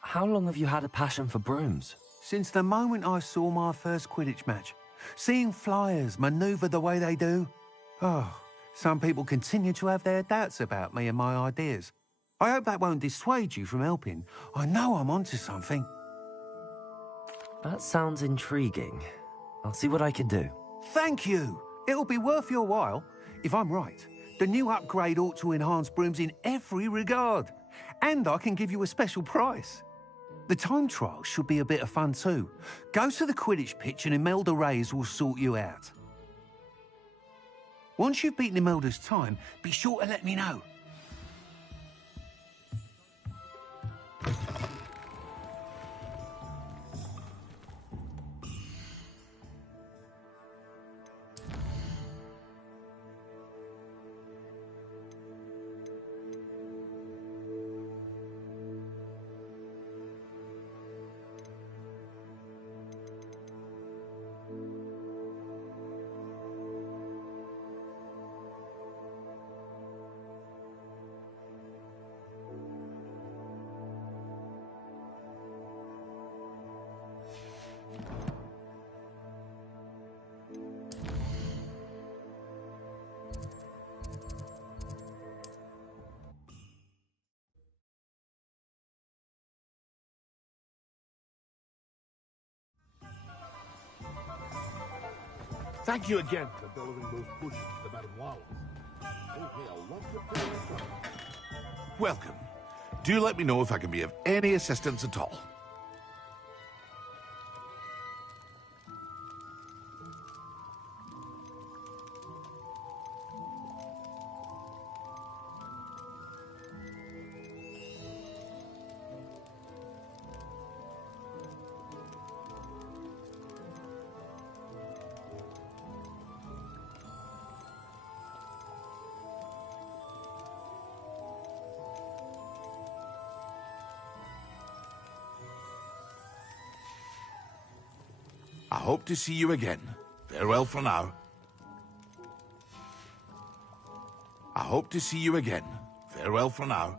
How long have you had a passion for brooms? Since the moment I saw my first Quidditch match. Seeing flyers manoeuvre the way they do. Oh, some people continue to have their doubts about me and my ideas. I hope that won't dissuade you from helping. I know I'm onto something. That sounds intriguing. I'll see what I can do. Thank you. It'll be worth your while. If I'm right, the new upgrade ought to enhance brooms in every regard. And I can give you a special price. The time trial should be a bit of fun too. Go to the Quidditch pitch and Imelda Reyes will sort you out. Once you've beaten Imelda's time, be sure to let me know. Thank you again for delivering those pushes to Madame Wallace. Gave me a lot to play with. Welcome. Do let me know if I can be of any assistance at all. I hope to see you again. Farewell for now. I hope to see you again. Farewell for now.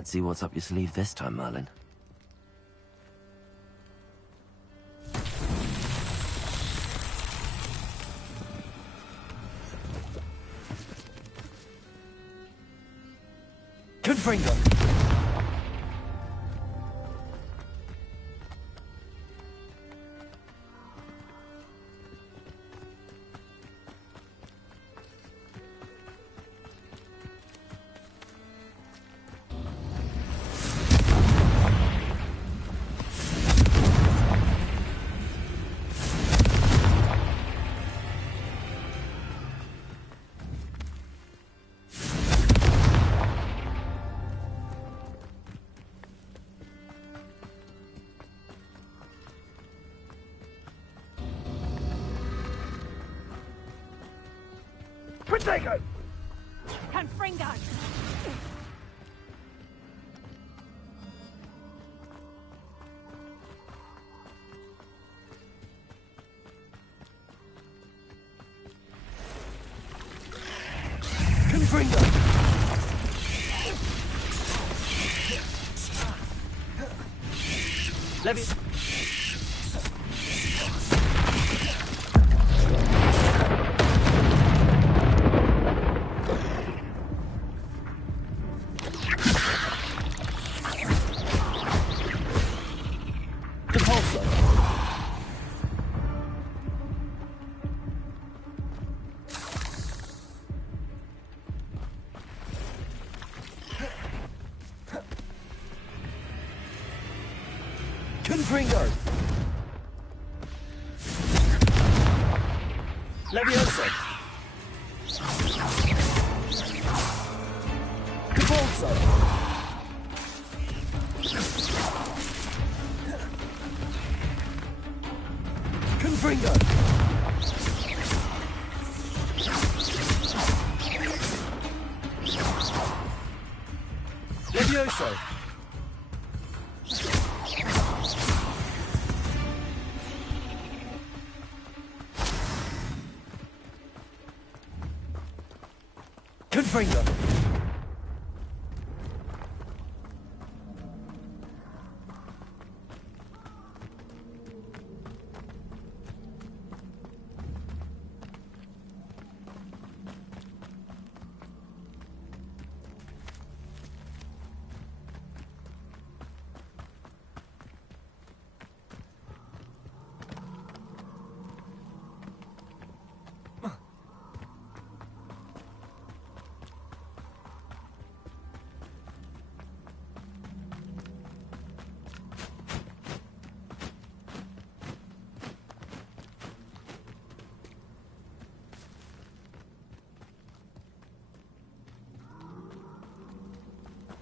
Let's see what's up your sleeve this time, Merlin. Confringo! Protego! Confringo! Confringo! Levy... Confringo! Levioso! Capulso! Confringo! Levioso! Confringo!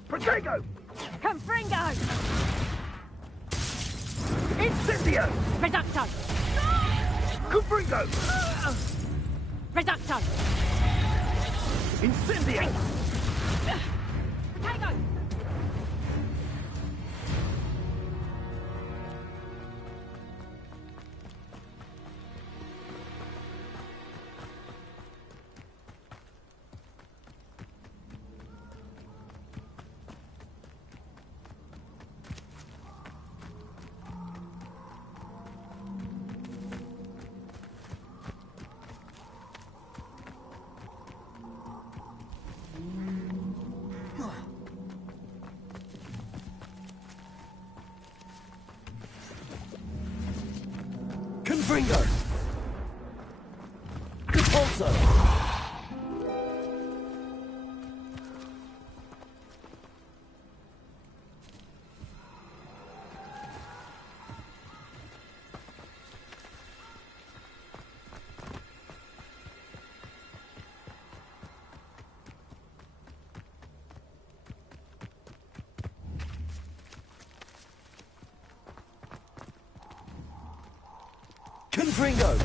Protego! Confringo! Incendio! Reducto! Confringo! Reducto! Incendio! Protego! Confringo! Capulso! Confringo!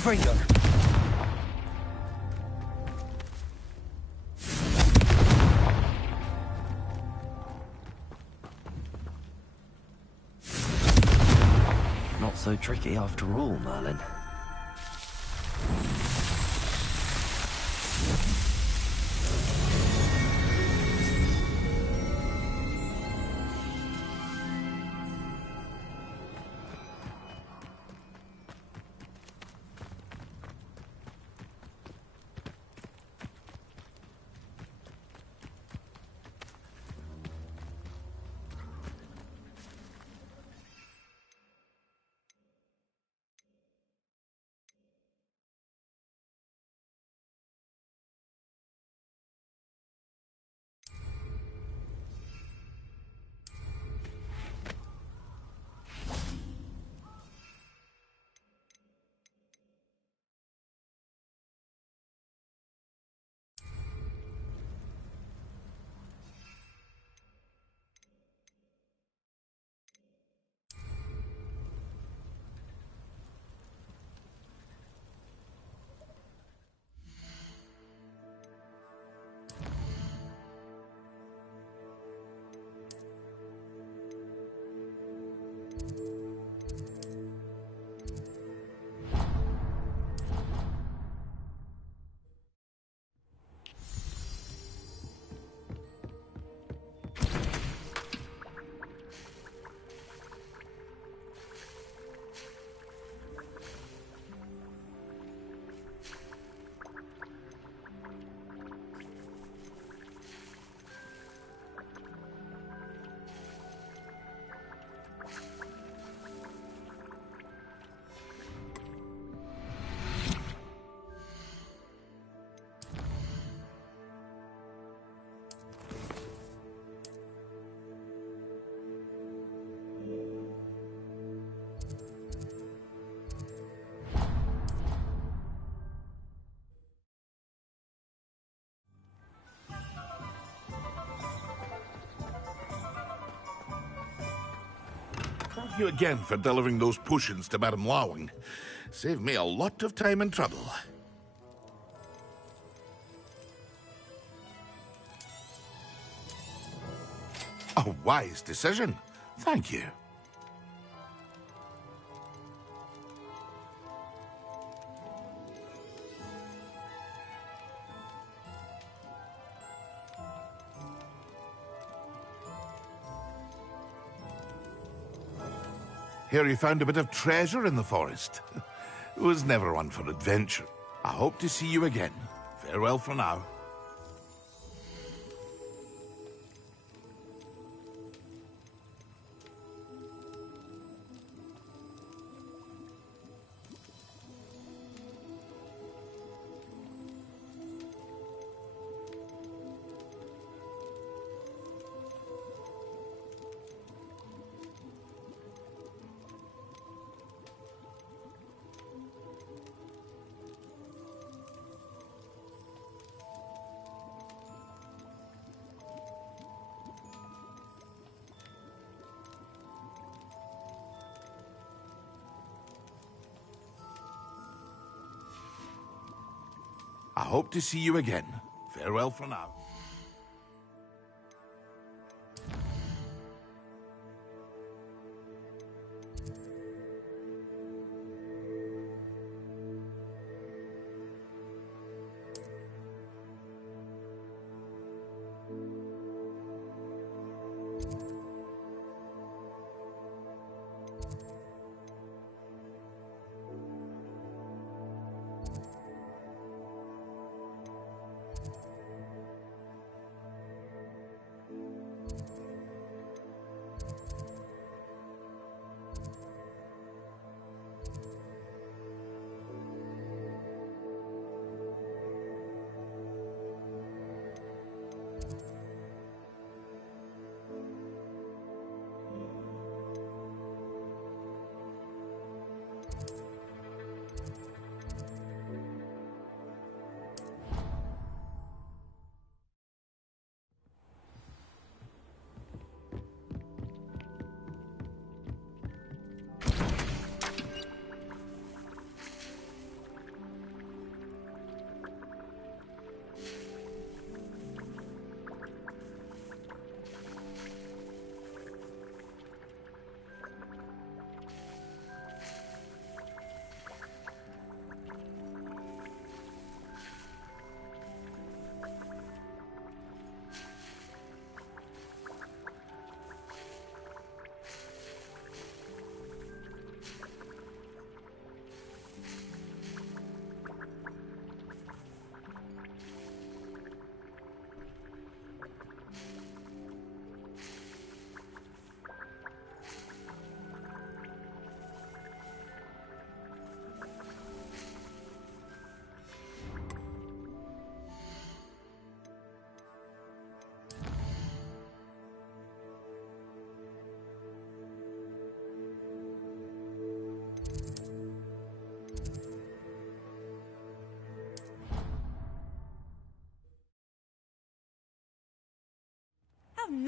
freedom! Not so tricky after all, Merlin. Thank you again for delivering those potions to Madame Lawing. Saved me a lot of time and trouble. A wise decision. Thank you. Hear you found a bit of treasure in the forest. Was never one for adventure. I hope to see you again. Farewell for now. I hope to see you again. Farewell for now.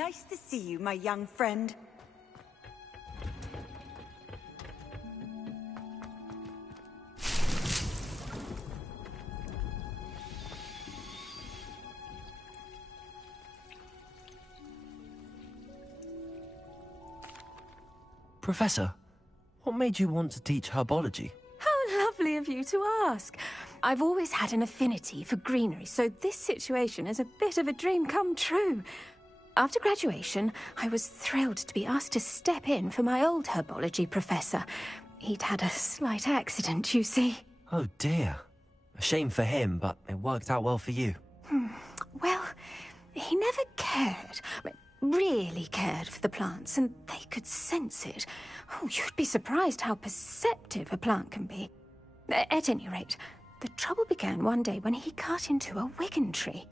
Nice to see you, my young friend. Professor, what made you want to teach herbology? How lovely of you to ask. I've always had an affinity for greenery, so this situation is a bit of a dream come true. After graduation, I was thrilled to be asked to step in for my old herbology professor. He'd had a slight accident, you see. Oh dear. A shame for him, but it worked out well for you. Well, he never really cared for the plants, and they could sense it. Oh, you'd be surprised how perceptive a plant can be. At any rate, the trouble began one day when he cut into a wigan tree.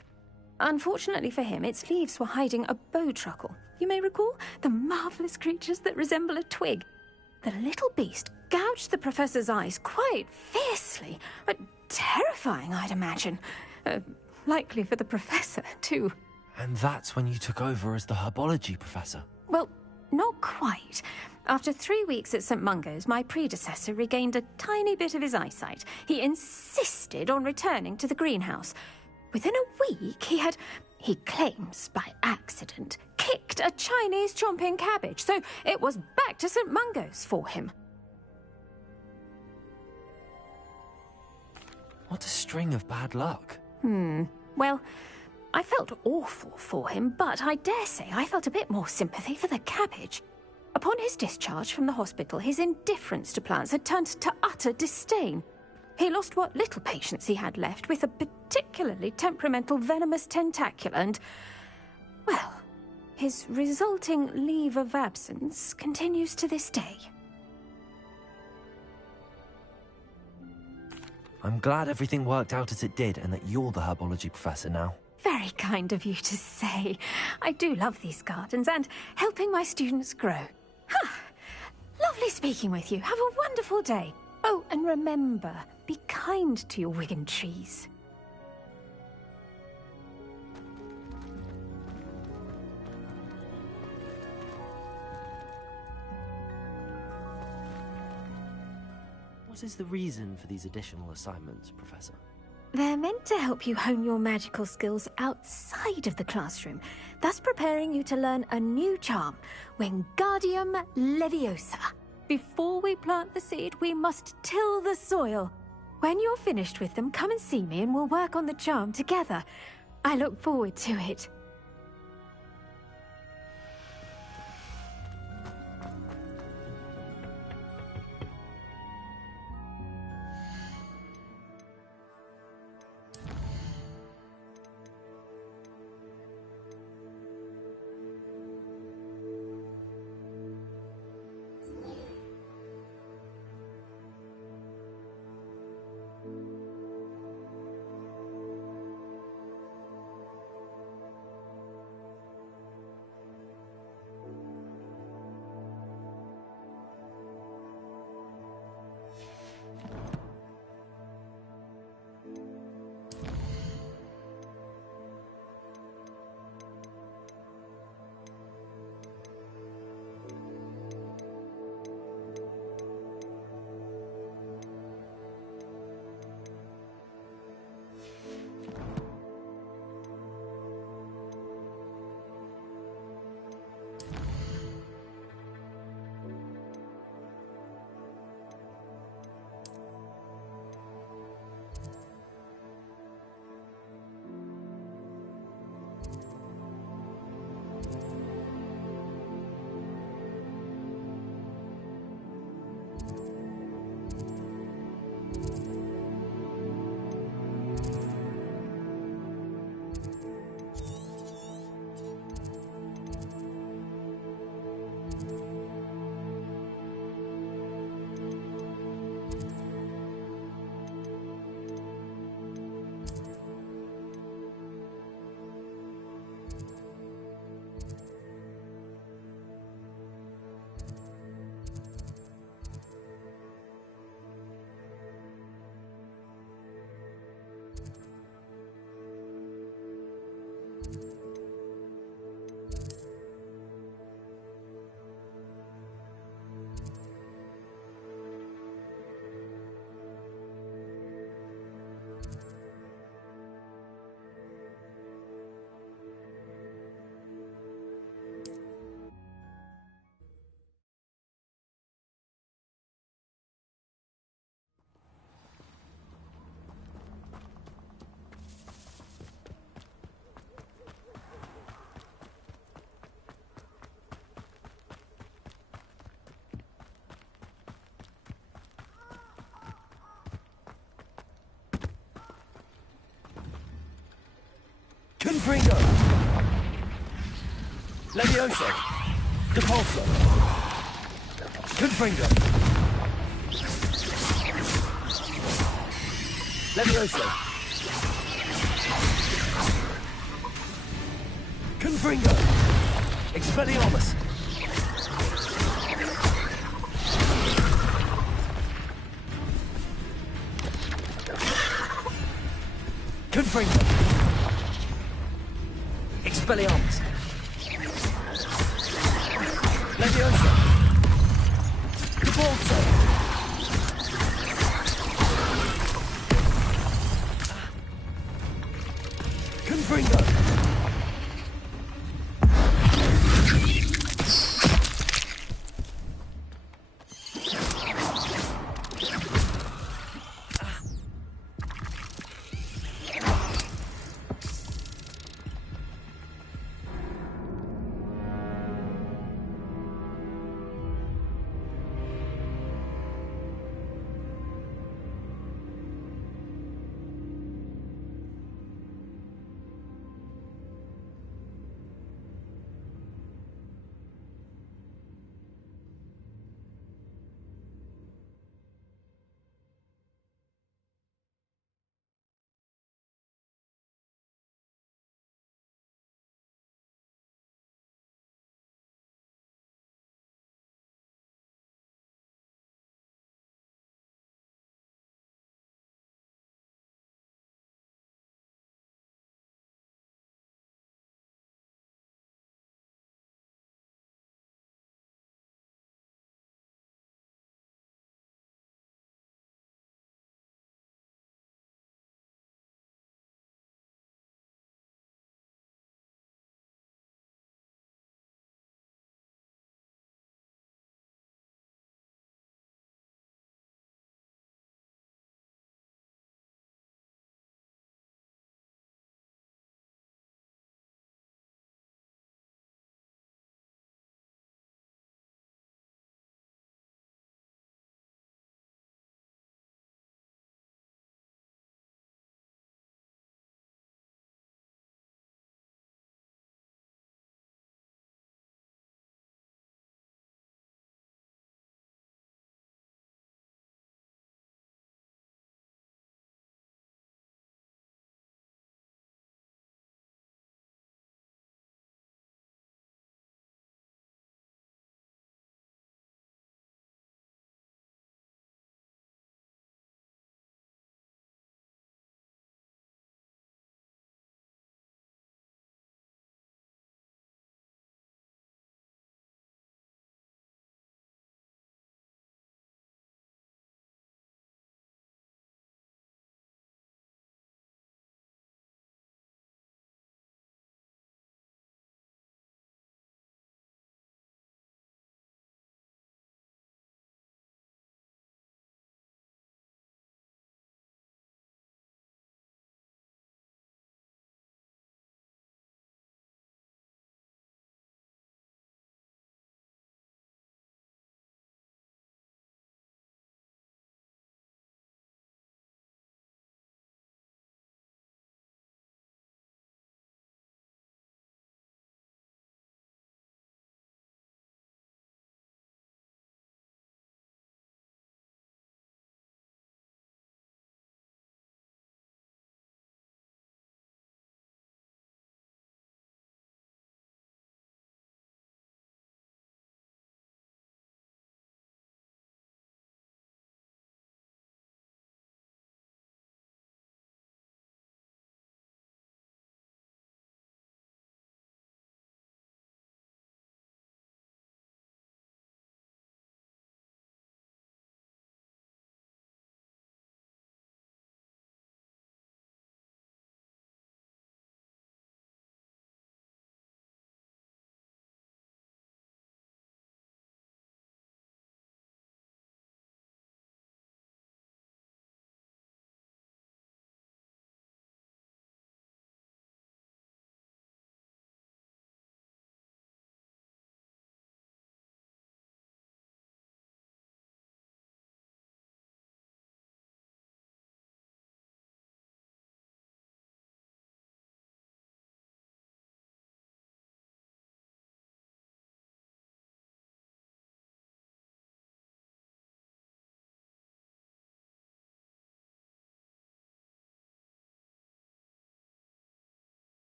Unfortunately for him, its leaves were hiding a bowtruckle. You may recall the marvellous creatures that resemble a twig. The little beast gouged the professor's eyes quite fiercely. Terrifying, I'd imagine. Likely for the professor, too. And that's when you took over as the herbology professor? Well, not quite. After 3 weeks at St. Mungo's, my predecessor regained a tiny bit of his eyesight. He insisted on returning to the greenhouse. Within a week, he claims by accident, kicked a Chinese chomping cabbage, so it was back to St. Mungo's for him. What a string of bad luck. Well, I felt awful for him, but I dare say I felt a bit more sympathy for the cabbage. Upon his discharge from the hospital, his indifference to plants had turned to utter disdain. He lost what little patience he had left with a particularly temperamental venomous tentacula and, well, his resulting leave of absence continues to this day. I'm glad everything worked out as it did and that you're the herbology professor now. Very kind of you to say. I do love these gardens and helping my students grow. Lovely speaking with you. Have a wonderful day. Oh, and remember, be kind to your wigan trees. What is the reason for these additional assignments, Professor? They're meant to help you hone your magical skills outside of the classroom, thus preparing you to learn a new charm, Wingardium Leviosa. Before we plant the seed, we must till the soil. When you're finished with them, come and see me and we'll work on the charm together. I look forward to it. Confringo! Levioso! Depulso! Confringo! Levioso! Confringo! Expelliarmus! Confringo! Expelliarmus! Levioso! Depulso! Confringo!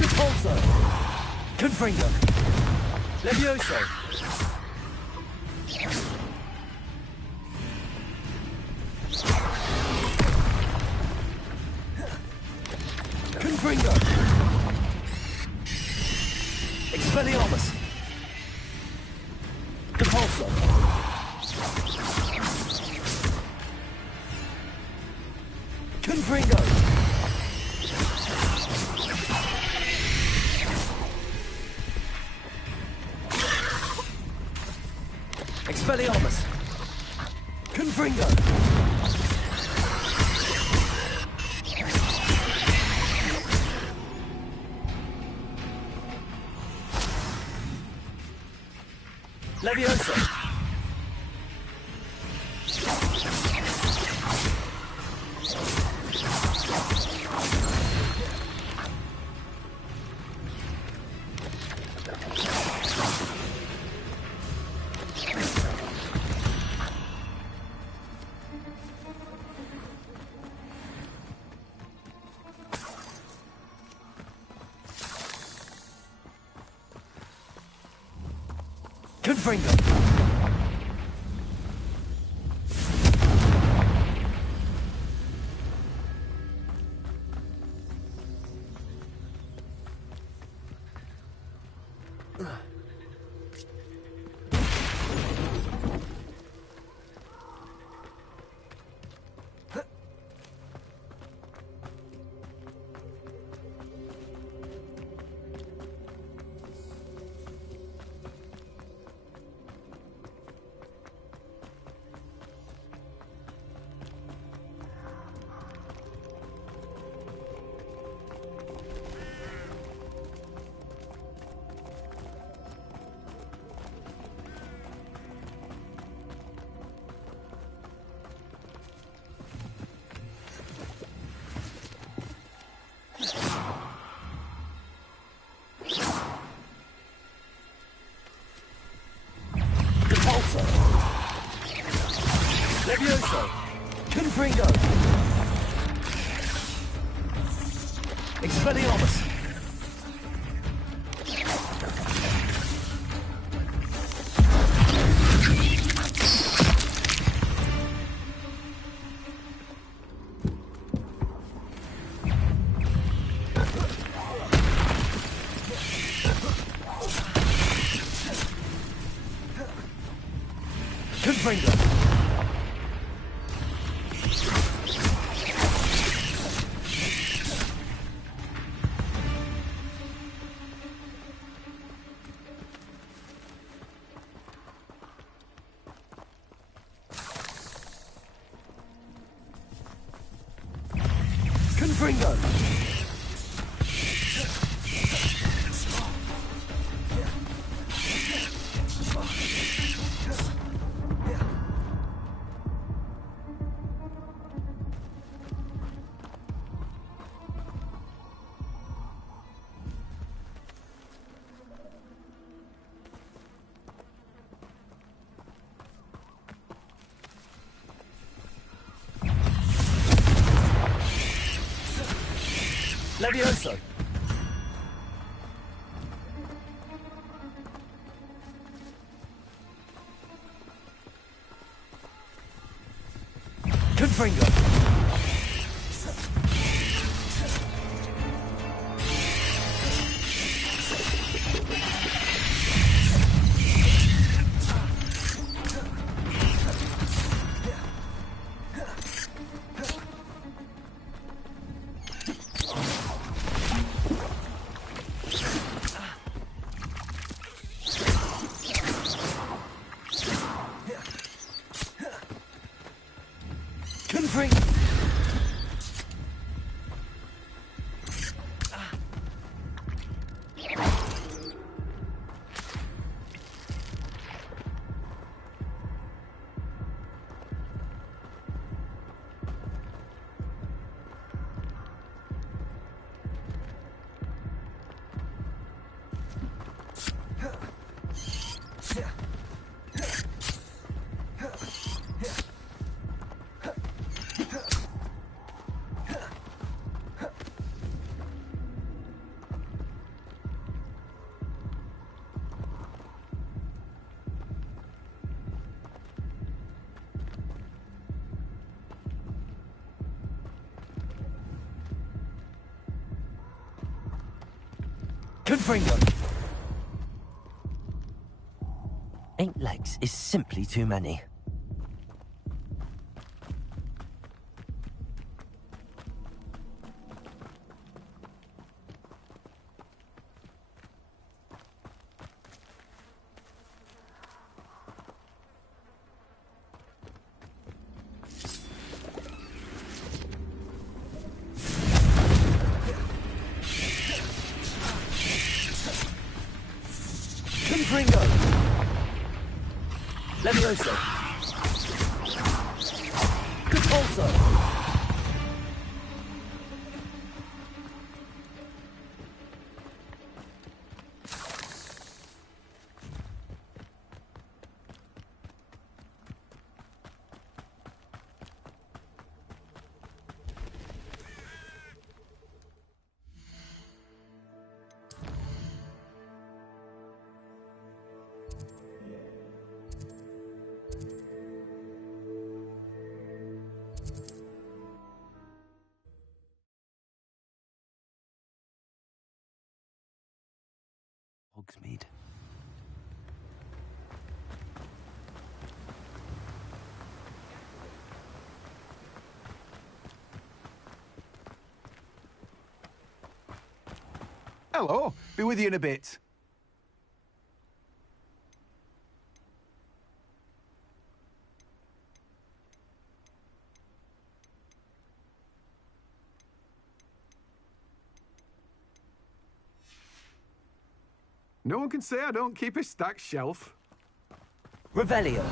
Repulsor! Confringo! Levioso! Confringo! Expelliarmus! Repulsor! Confringo! Expelliarmus! Confringo! Levioso! Confringo! Levioso! Confringo! Expelliarmus! Confringo! Confringo! Levioso! Confringo! Confringo! 8 legs is simply too many. Confringo! Levioso! Compulso! Hogsmeade. Hello. Be with you in a bit. No one can say I don't keep a stacked shelf. Revelio!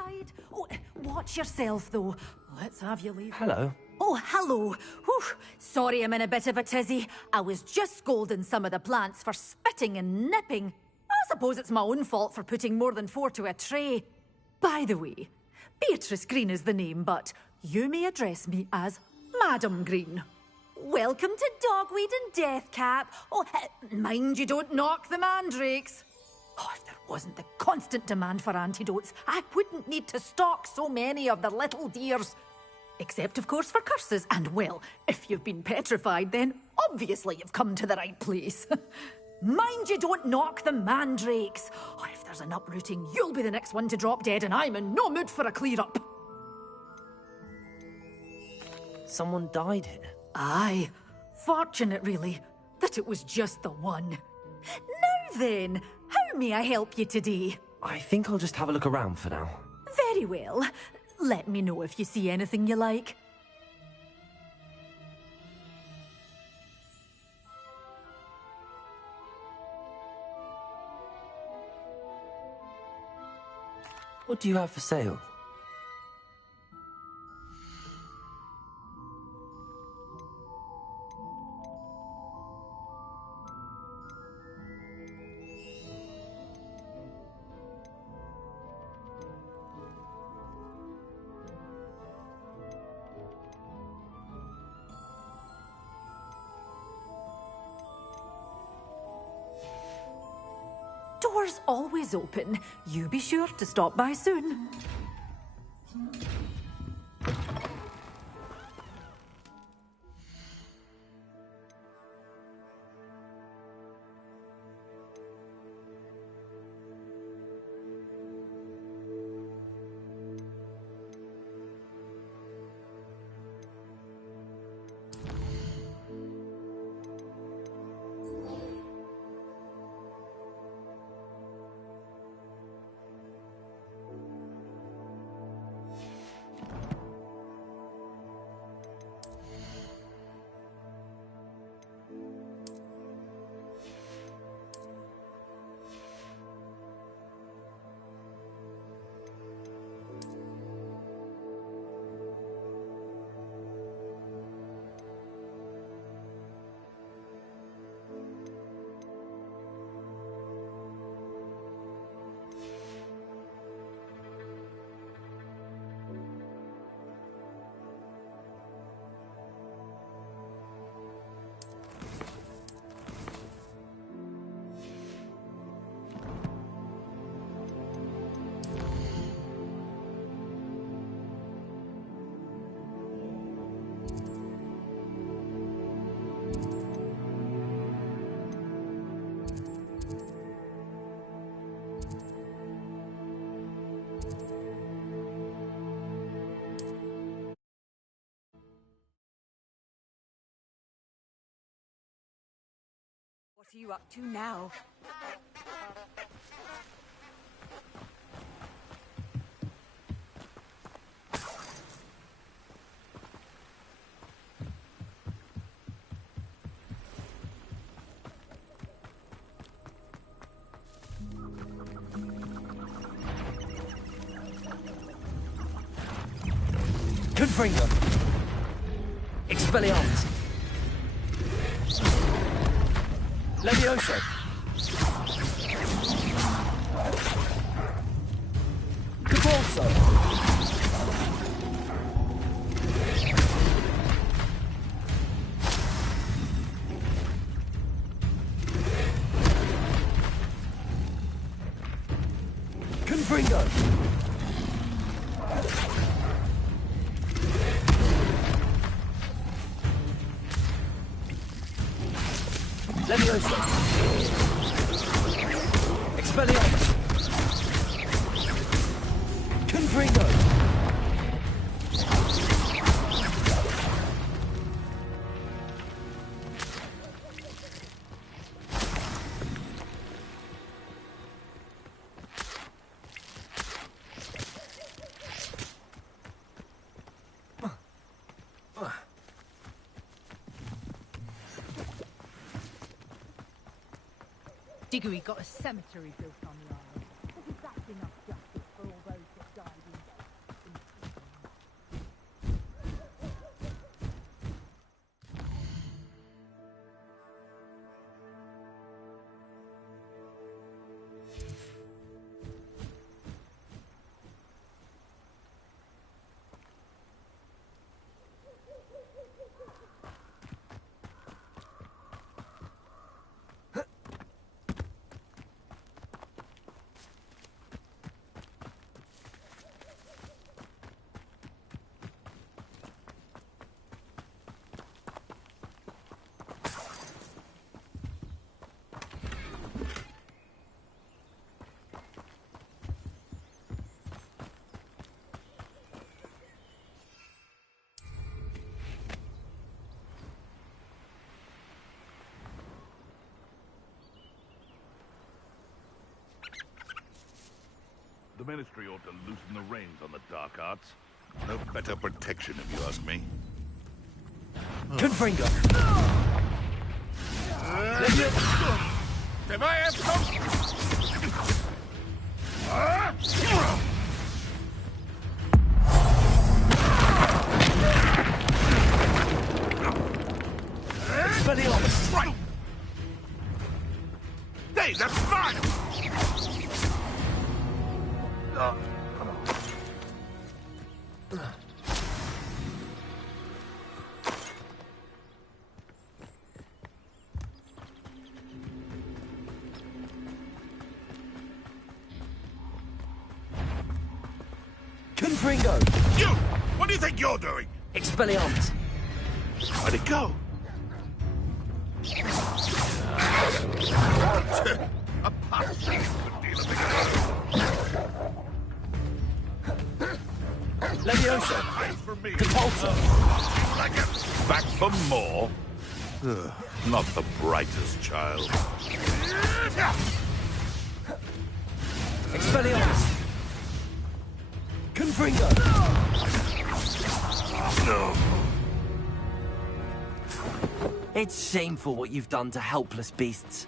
outside? Oh, watch yourself, though. Let's have you leave. Hello. Oh, hello. Whew. Sorry I'm in a bit of a tizzy. I was just scolding some of the plants for spitting and nipping. I suppose it's my own fault for putting more than 4 to a tray. By the way, Beatrice Green is the name, but you may address me as Madam Green. Welcome to Dogweed and Deathcap. Oh, mind you don't knock the mandrakes. Oh, if there wasn't the constant demand for antidotes, I wouldn't need to stock so many of the little dears. Except, of course, for curses. And, well, if you've been petrified, then obviously you've come to the right place. Mind you don't knock the mandrakes. Oh, if there's an uprooting, you'll be the next one to drop dead, and I'm in no mood for a clear-up. Someone died here. Aye. Fortunate, really, that it was just the one. Now then, how may I help you today? I think I'll just have a look around for now. Very well. Let me know if you see anything you like. What do you have for sale? Doors always open. You be sure to stop by soon. What are you up to now? Confringo. Expelliarmus. Levioso. Capulso. Confringo. Levioso. Expelliarmus. Confringo. Diggory got a cemetery built on the island. This is that's enough justice for all those that died in Ministry ought to loosen the reins on the dark arts. No better protection, if you ask me. Confringo! Expelliarmus! Right! Hey, that's fine! Confringo! You! What do you think you're doing? Expelliarmus! Where'd it go? A past could deal a big Leviosa! Compulsor! Like it. Back for more? Ugh, not the brightest child. Expelliarmus! Confringo! No. It's shameful what you've done to helpless beasts.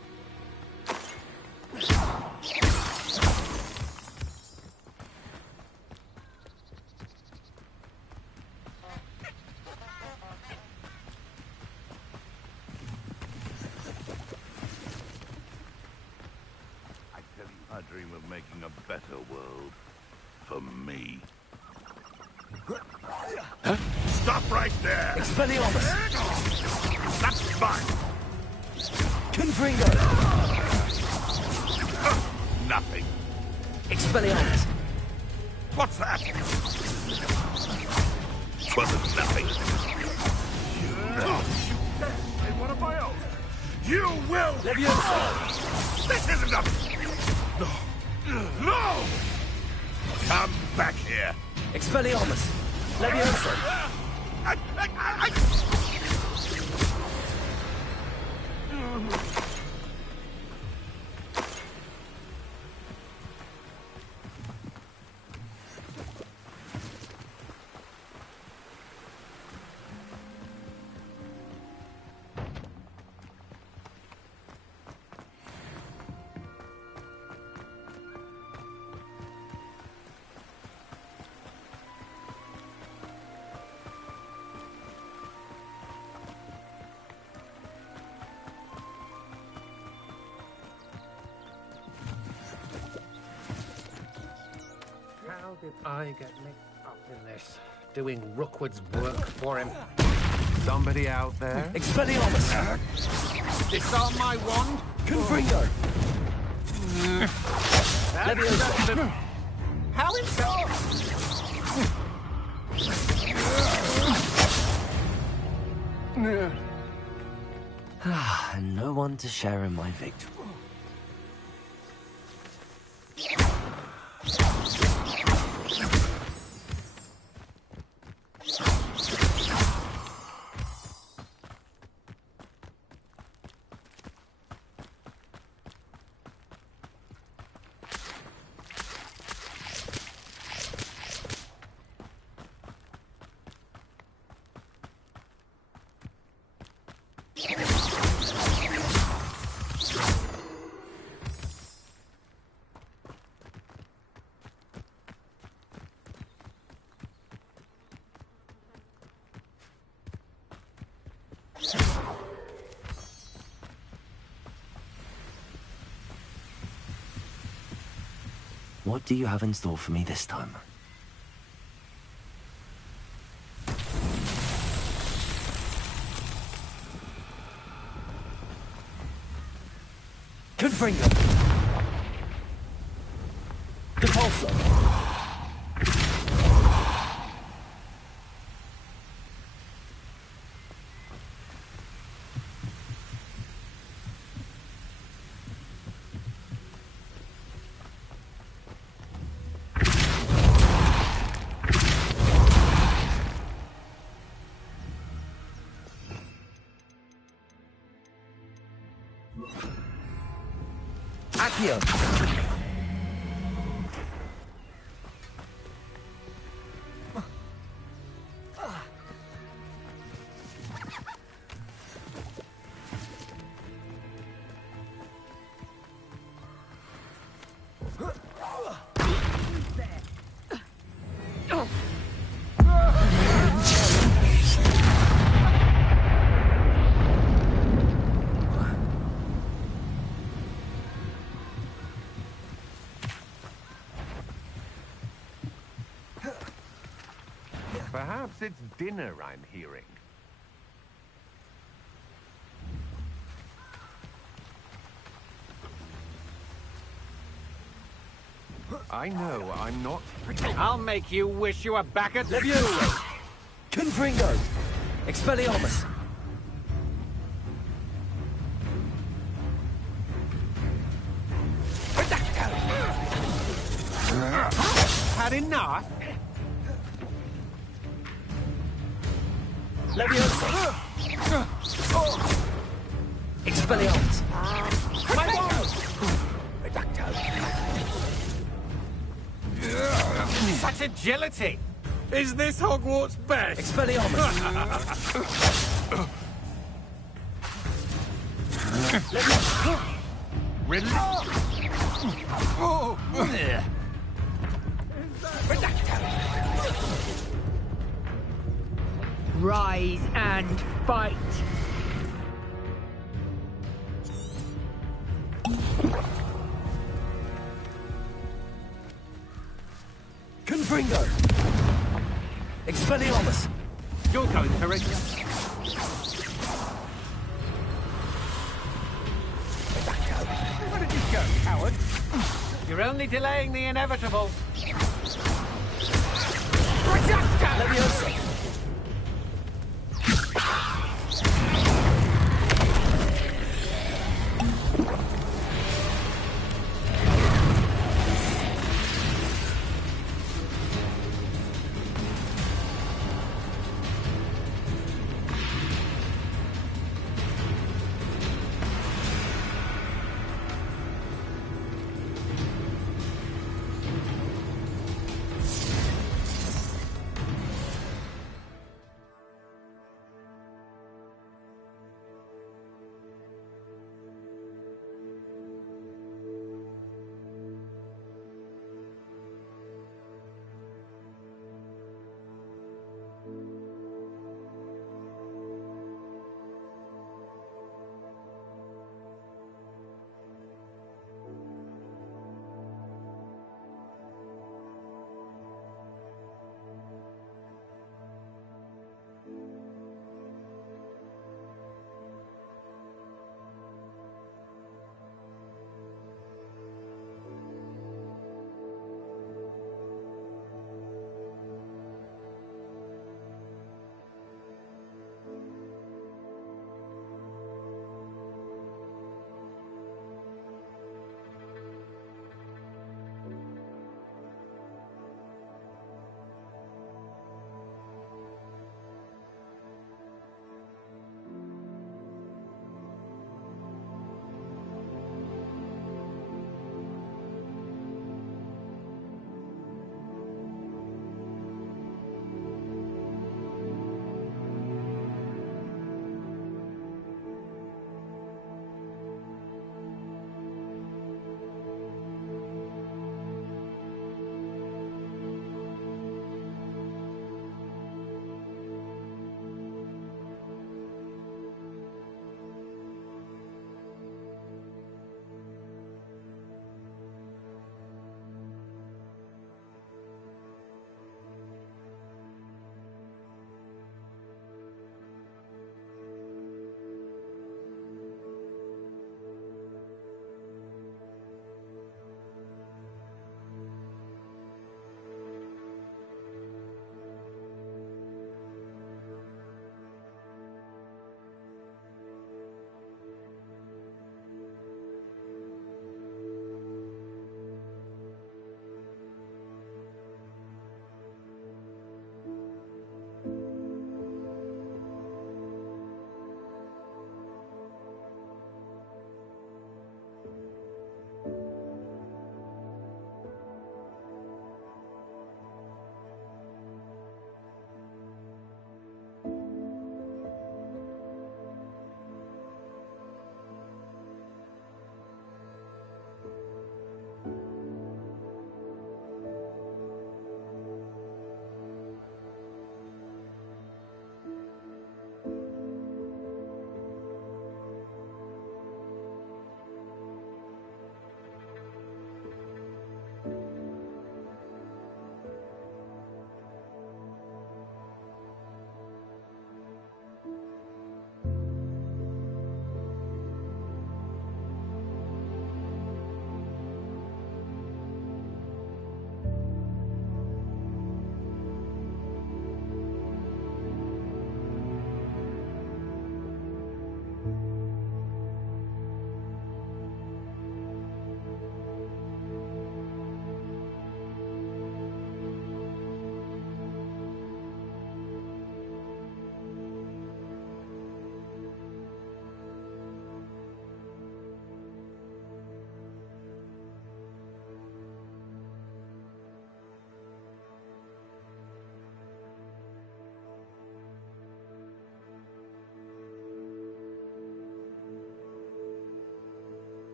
I dream of making a better world. For me. Huh? Stop right there! Expelliarmus! That's fine! Confringo! Nothing. Expelliarmus! What's that? Wasn't nothing. Hey, what am I own? You will! Leviosa! This isn't enough! No! No! Come back here! Expelliarmus! Leviosa! How did I get mixed up in this? Doing Rookwood's work for him? Somebody out there? Expelliarmus! Disarm my wand? Confringo! Leviosa! How in so? And no one to share in my victory. What do you have in store for me this time? Confringo! Compulsor! it's dinner I'm hearing. I know I'm not... I'll make you wish you were back at Levioso! school! Confringo! Expelliarmus! Had enough? Levioso! Expelliarmus! My wand! Such agility! Is this Hogwarts best? Expelliarmus! Rise and fight! Confringo! Expelliarmus! You're going to ring. Where did you go, coward? You're only delaying the inevitable. Levioso!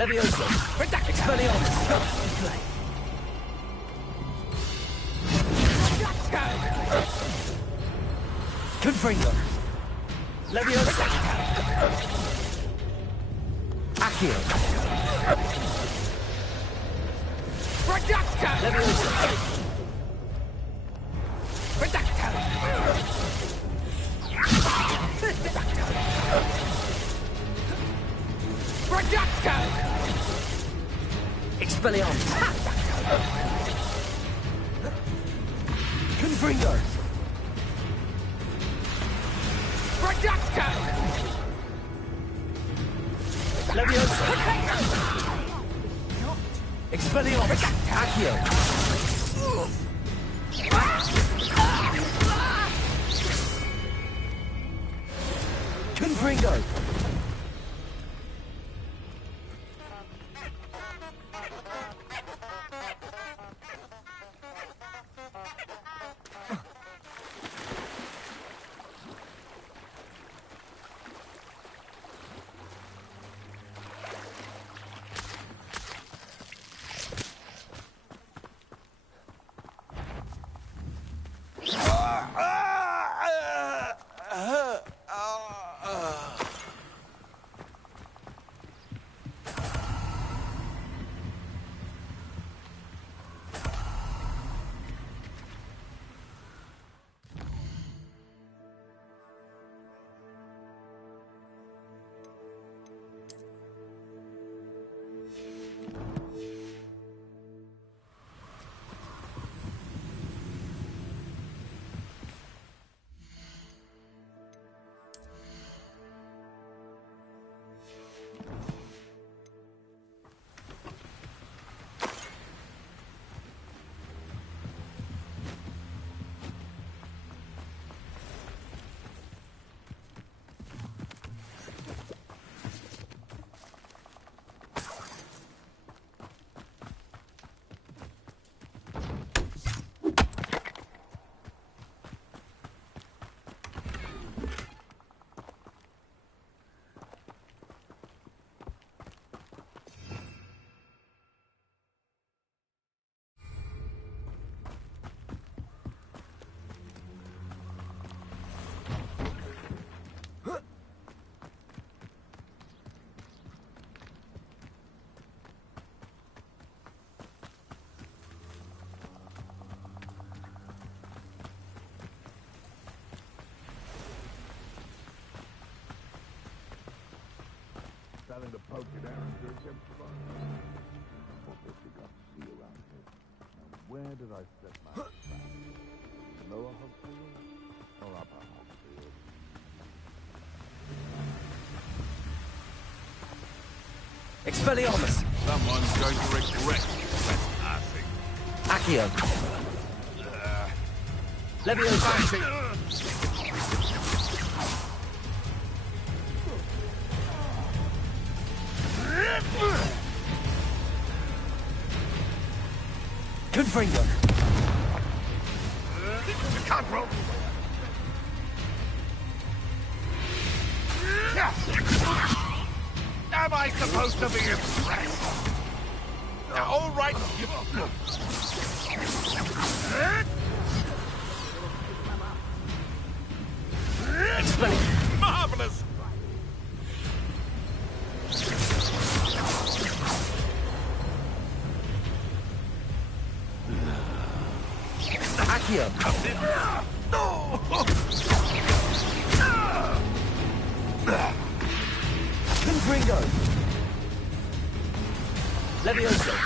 Leviosa! Expelliarmus! Confringo! Leviosa! Accio! Leviosa! Expelliarmus! Confringo! Leviosa! Expelliarmus! Accio! Confringo! Starting to poke it out and do a what have we got to see around here? Now, where did I set my trap? Lower Hogwarts or upper Hogwarts? Expelliarmus! Someone's going to regret trespassing. Accio! Leviosa! Confringo! You can't roll! Am I supposed to be impressed? All right. Marvelous! Accio! Confringo! Leviosa!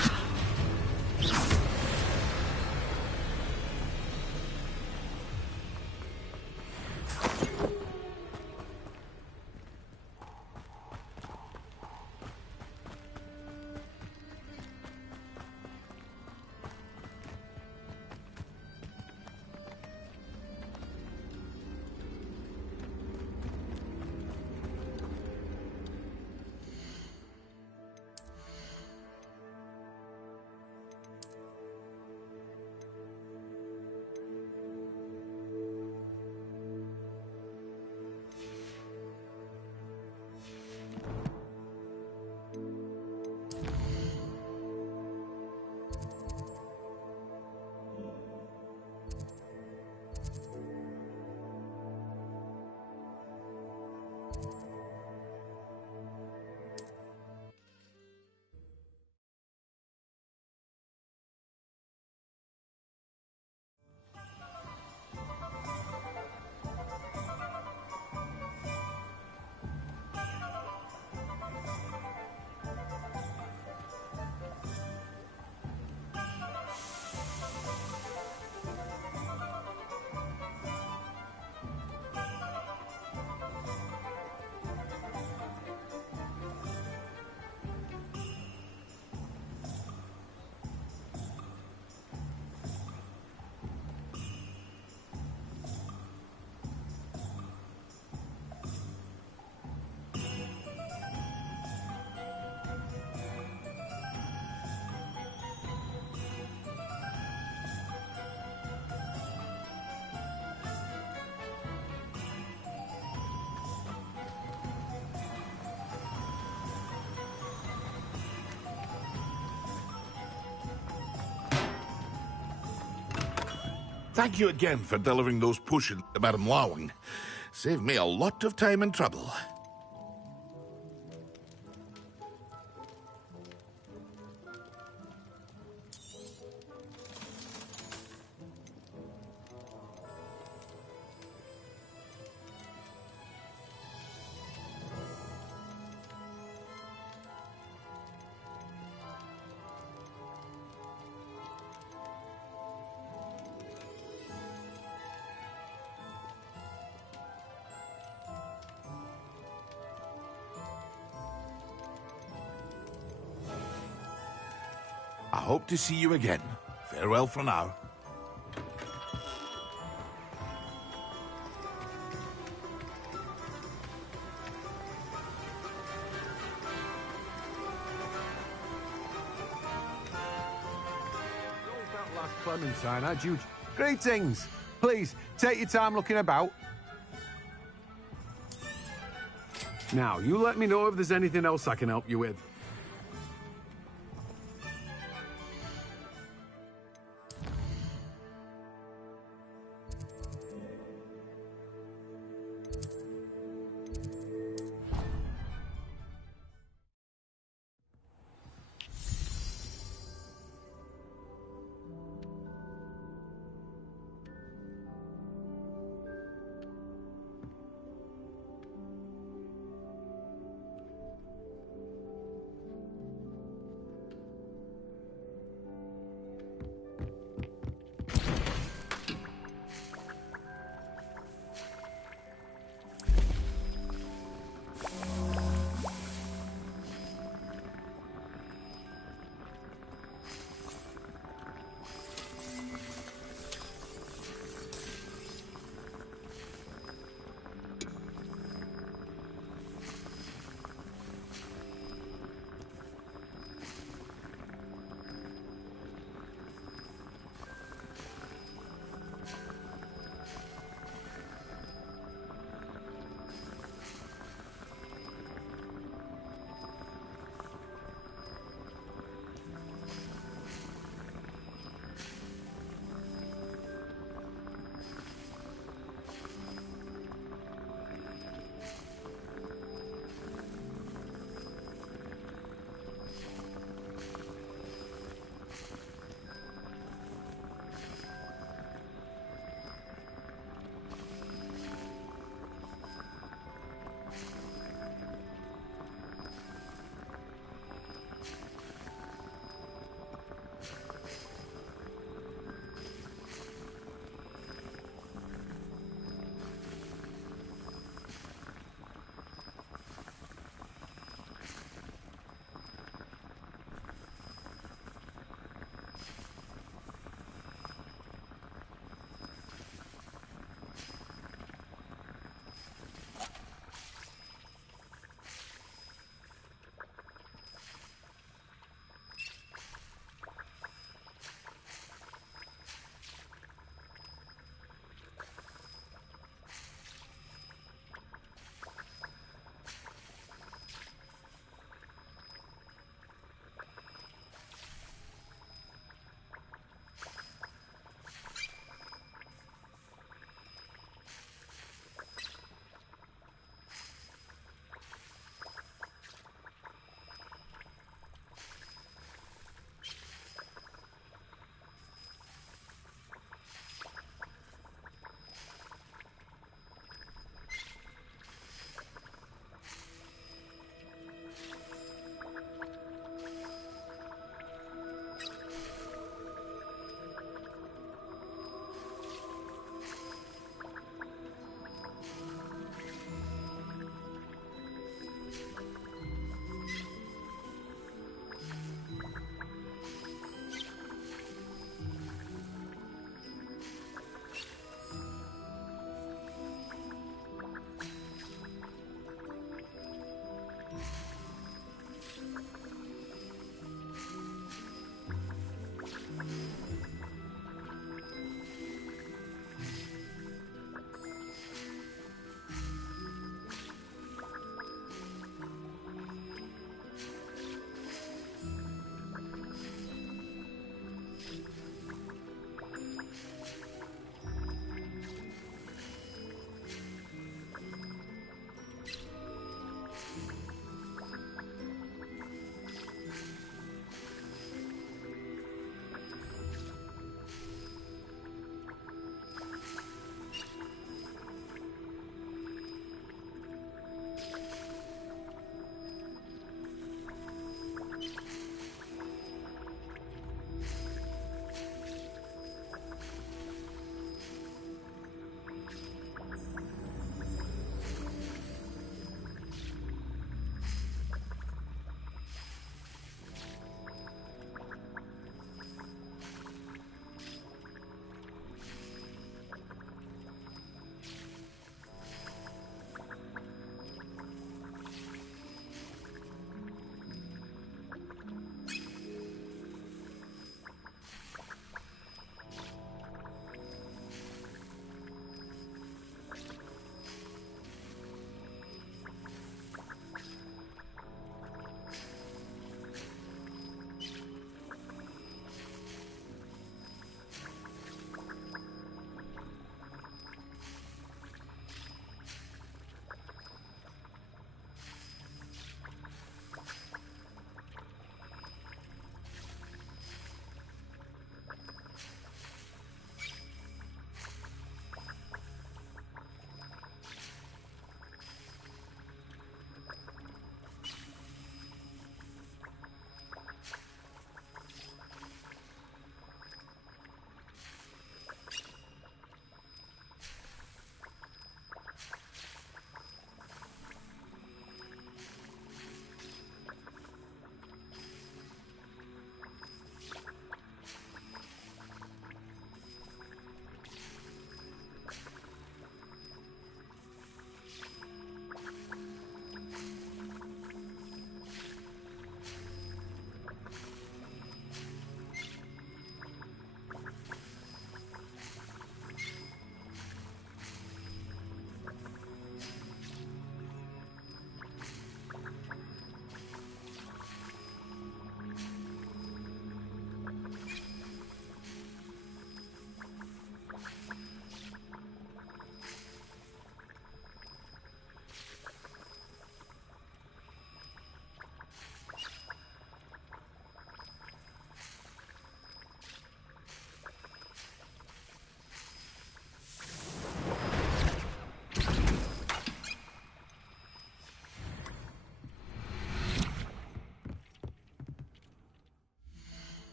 Thank you again for delivering those potions to Madame Lawing. Saved me a lot of time and trouble. I hope to see you again. Farewell for now. That last Clementine, had you? Greetings! Please, take your time looking about. Now, you let me know if there's anything else I can help you with.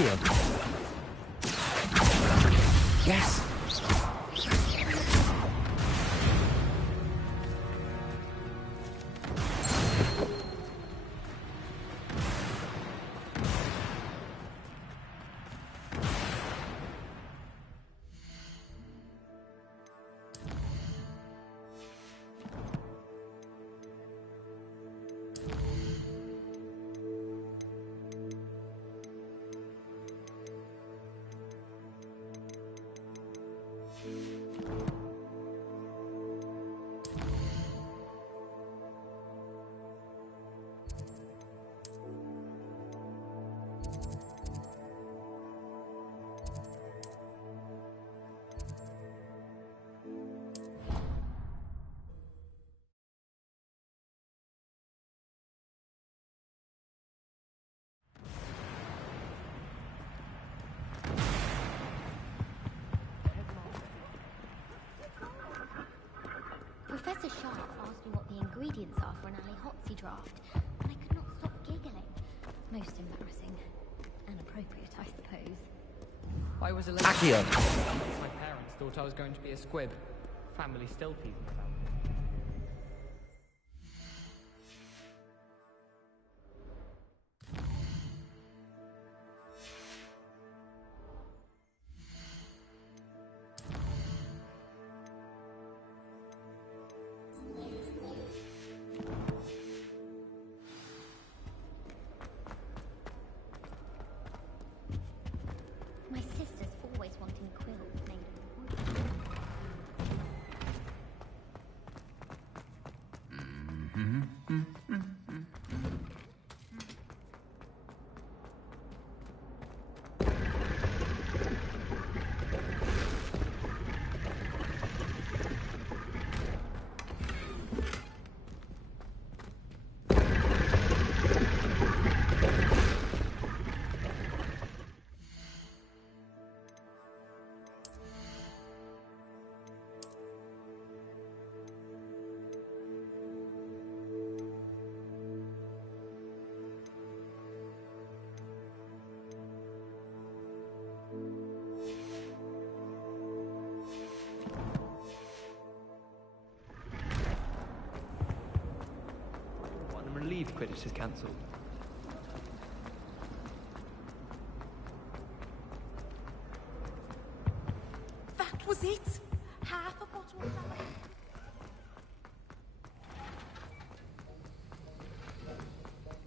Accio! Yes! Professor Sharp asked me what the ingredients are for an Ali Hotsy draft, and I could not stop giggling. Most embarrassing. And appropriate, I suppose. I was 11. Accio! My parents thought I was going to be a squib. Family still people about it. My sister's always wanting quills made of wood. I'm relieved Quidditch is cancelled. That was it! Half a bottle of that.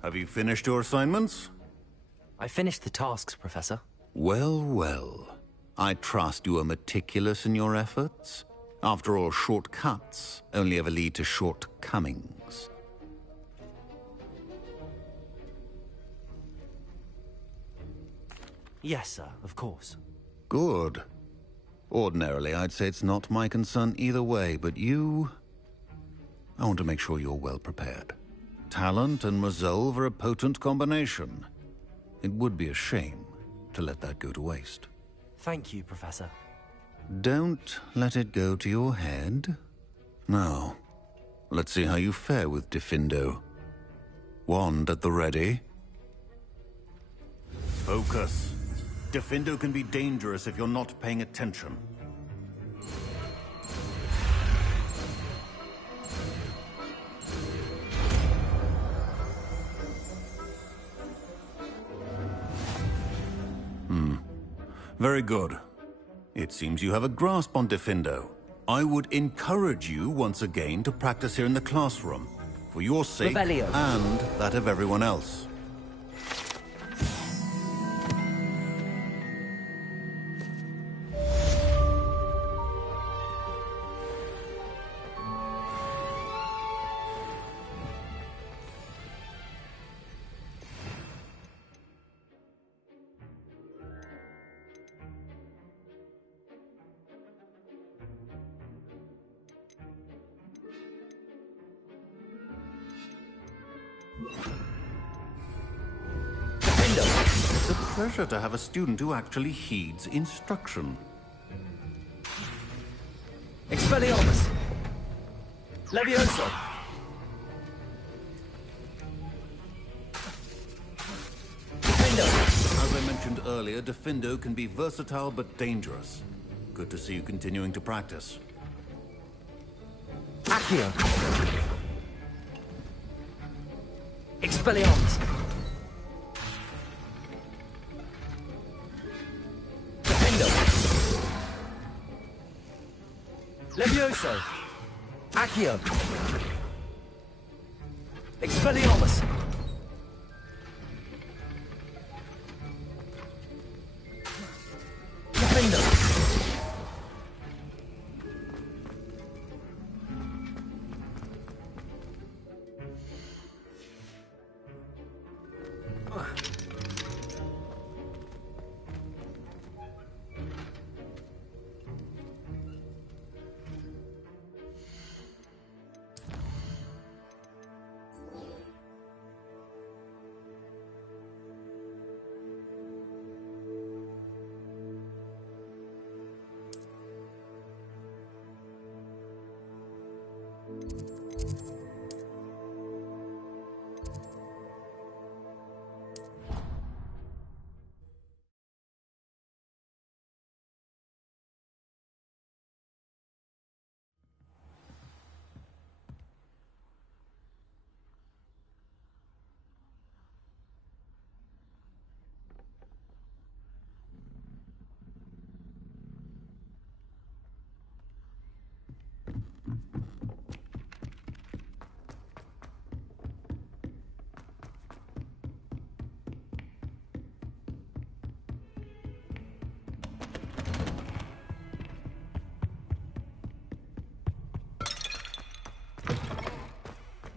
Have you finished your assignments? I finished the tasks, Professor. Well, well. I trust you are meticulous in your efforts. After all, shortcuts only ever lead to shortcomings. Yes, sir, of course. Good. Ordinarily, I'd say it's not my concern either way, but you... I want to make sure you're well prepared. Talent and resolve are a potent combination. It would be a shame to let that go to waste. Thank you, Professor. Don't let it go to your head. Now, let's see how you fare with Diffindo. Wand at the ready. Focus. Diffindo can be dangerous if you're not paying attention. Very good. It seems you have a grasp on Diffindo. I would encourage you once again to practice here in the classroom, for your sake Revelio. and that of everyone else. It's a pleasure to have a student who actually heeds instruction. Expelliarmus! Levioso! As I mentioned earlier, earlier, Defendo can be versatile but dangerous. Good to see you continuing to practice. Accio! Expelliarmus! Defendo! Levioso! Accio! Expelliarmus! Defendo!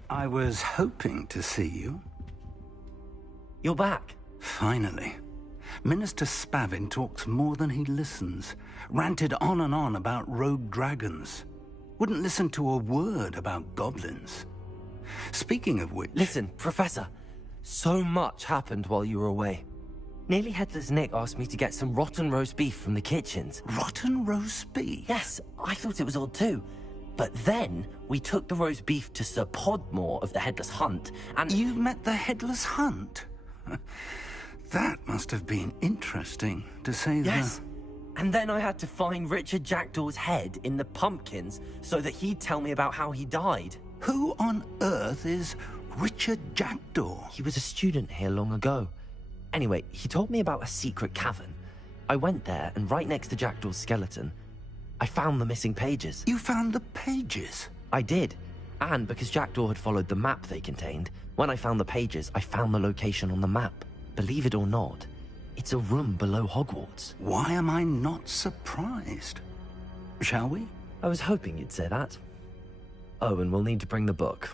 I was hoping to see you. You're back. Finally. Minister Spavin talks more than he listens. Ranted on and on about rogue dragons. Wouldn't listen to a word about goblins. Speaking of which... Listen, Professor. So much happened while you were away. Nearly Headless Nick asked me to get some rotten roast beef from the kitchens. Rotten roast beef? Yes, I thought it was odd too. But then, we took the roast beef to Sir Podmore of the Headless Hunt, and... You met the Headless Hunt? That must have been interesting, to say the... Yes. And then I had to find Richard Jackdaw's head in the pumpkins so that he'd tell me about how he died. Who on earth is Richard Jackdaw? He was a student here long ago. Anyway, he told me about a secret cavern. I went there, and right next to Jackdaw's skeleton, I found the missing pages. You found the pages? I did. And because Jackdaw had followed the map they contained, when I found the pages, I found the location on the map. Believe it or not, it's a room below Hogwarts. Why am I not surprised? Shall we? I was hoping you'd say that. Oh, and we'll need to bring the book.